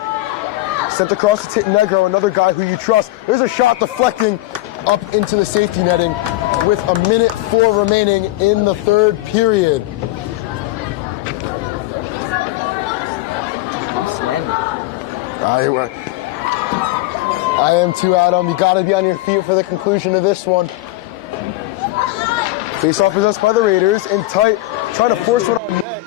Sent across to Tit Negro, another guy who you trust. There's a shot deflecting up into the safety netting with a minute 4 remaining in the third period. I am too, Adam. You got to be on your feet for the conclusion of this one. Face-off possessed by the Raiders. In tight, trying to force one on net.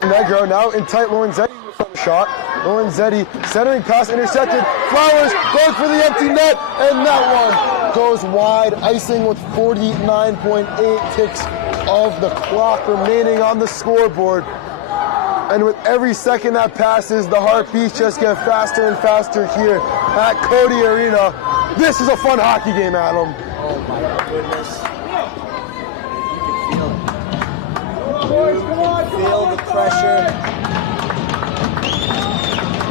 Negro now in tight. Lorenzetti with the shot. Lorenzetti centering pass intercepted. Flowers going for the empty net, and that one goes wide. Icing with 49.8 ticks of the clock remaining on the scoreboard. And with every second that passes, the heartbeats just get faster and faster here at Cody Arena. This is a fun hockey game, Adam. Oh my goodness. Feel the pressure.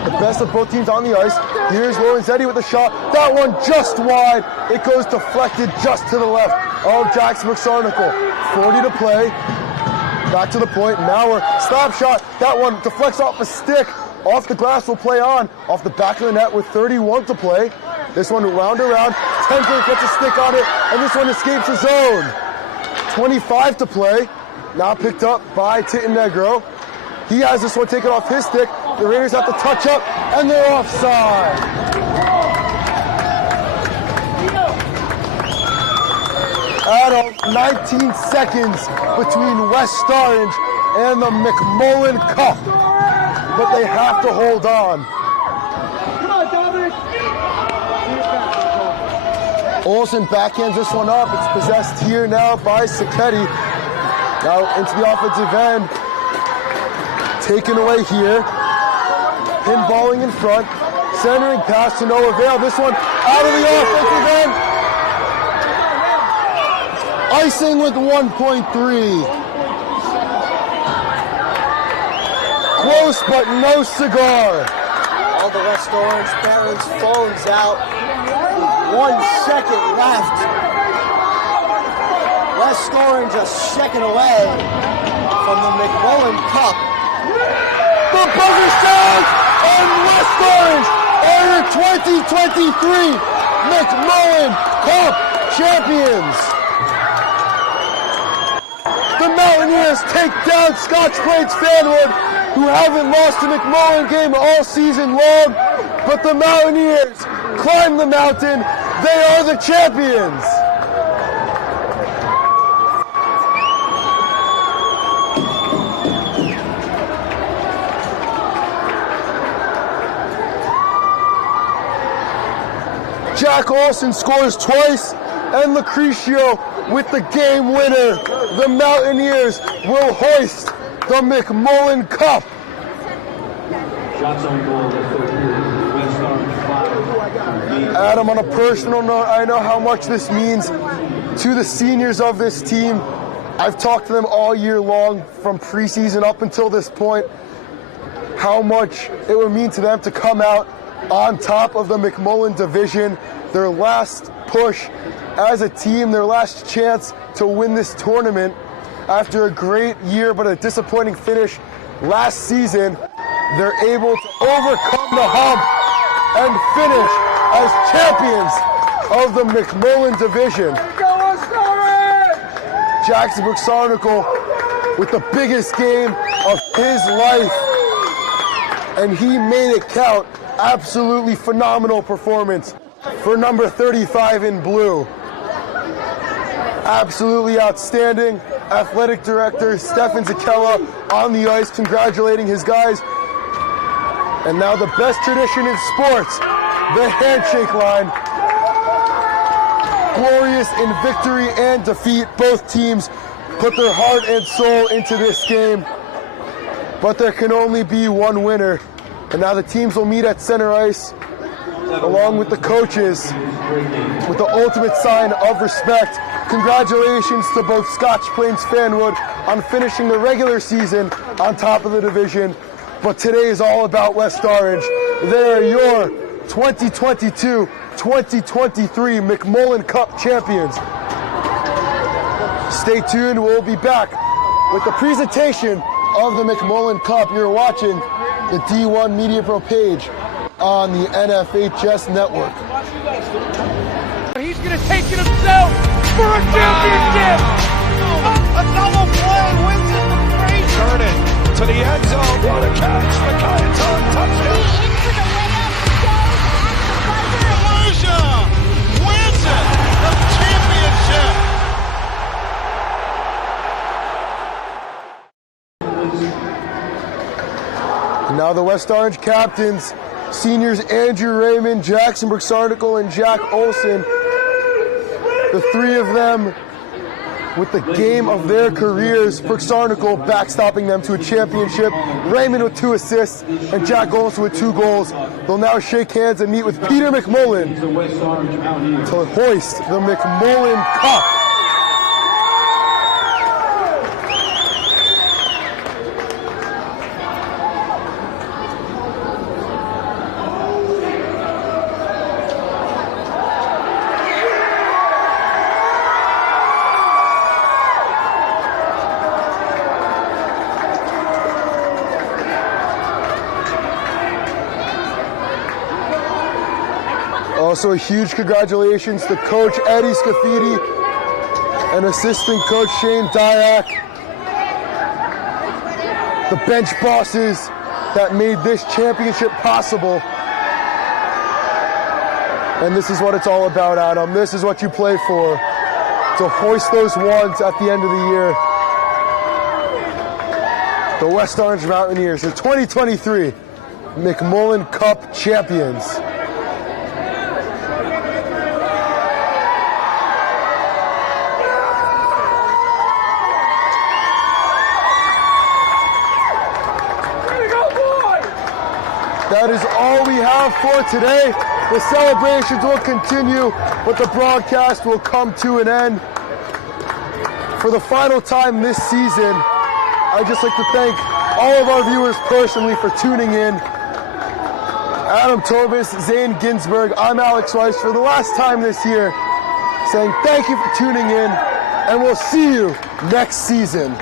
The best of both teams on the ice. Here's Lorenzetti with a shot. That one just wide. It goes deflected just to the left of Jackson McSarnicle. 40 to play. Back to the point. Maurer, stop shot. That one deflects off a stick. Off the glass will play on. Off the back of the net with 31 to play. This one round around. Tenker gets a stick on it, and this one escapes the zone. 25 to play. Now picked up by Tit Negro. He has this one taken off his stick. The Raiders have to touch up, and they're offside. Adam, 19 seconds between West Orange and the McMullen Cup. But they have to hold on. Come on, Dominic. Olsen backhands this one up. It's possessed here now by Sacchetti. Now into the offensive end. Taken away here. Pinballing in front. Centering pass to no avail. This one out of the offensive end. Icing with 1.3. Close, but no cigar. All the West Orange parents' phones out. 1 second left. West Orange a second away from the McMullen Cup. The buzzer sounds, And West Orange are your 2023 McMullen Cup champions. The Mountaineers take down Scotch Plains Fanwood, who haven't lost a McMullen game all season long, but the Mountaineers climb the mountain. They are the champions. Jack Olson scores twice, and Lucrecio with the game winner. The Mountaineers will hoist the McMullen Cup. Shots on goal, West Orange 5. Adam, on a personal note, I know how much this means to the seniors of this team. I've talked to them all year long, from preseason up until this point, how much it would mean to them to come out on top of the McMullen division. Their last push as a team, their last chance to win this tournament after a great year but a disappointing finish last season. They're able to overcome the hump and finish as champions of the McMullen division. Jackson Brooks-Arnicle with the biggest game of his life, and he made it count. Absolutely phenomenal performance for number 35 in blue. Absolutely outstanding. Athletic Director Stefan Zakella on the ice congratulating his guys. And now the best tradition in sports, the handshake line. Glorious in victory and defeat. Both teams put their heart and soul into this game. But there can only be one winner. And now the teams will meet at center ice, along with the coaches, with the ultimate sign of respect. Congratulations to both Scotch Plains Fanwood on finishing the regular season on top of the division. But today is all about West Orange. They are your 2022-2023 McMullen Cup champions. Stay tuned, we'll be back with the presentation of the McMullen Cup. You're watching the D1 Media Pro page on the NFHS network. He's going to take it himself for a championship. A double play wins it from Frazier. Turn it to the end zone. What a catch. McIntyre touchdown. Into the layup goes at the buzzer. Wins it. The championship. Now the West Orange captains, seniors Andrew Raymond, Jackson Brooks-Arnicle, and Jack Olson. The three of them with the game of their careers. Brooks-Arnicle backstopping them to a championship. Raymond with 2 assists, and Jack Olson with 2 goals. They'll now shake hands and meet with Peter McMullen to hoist the McMullen Cup. Also a huge congratulations to Coach Eddie Scafidi and assistant coach Shane Dyack, the bench bosses that made this championship possible. And this is what it's all about, Adam. This is what you play for, to hoist those ones at the end of the year. The West Orange Mountaineers, the 2023 McMullen Cup champions. That is all we have for today. The celebrations will continue, but the broadcast will come to an end. For the final time this season, I'd just like to thank all of our viewers personally for tuning in. Adam Tobis, Zane Ginsberg, I'm Alex Weiss for the last time this year, saying thank you for tuning in, and we'll see you next season.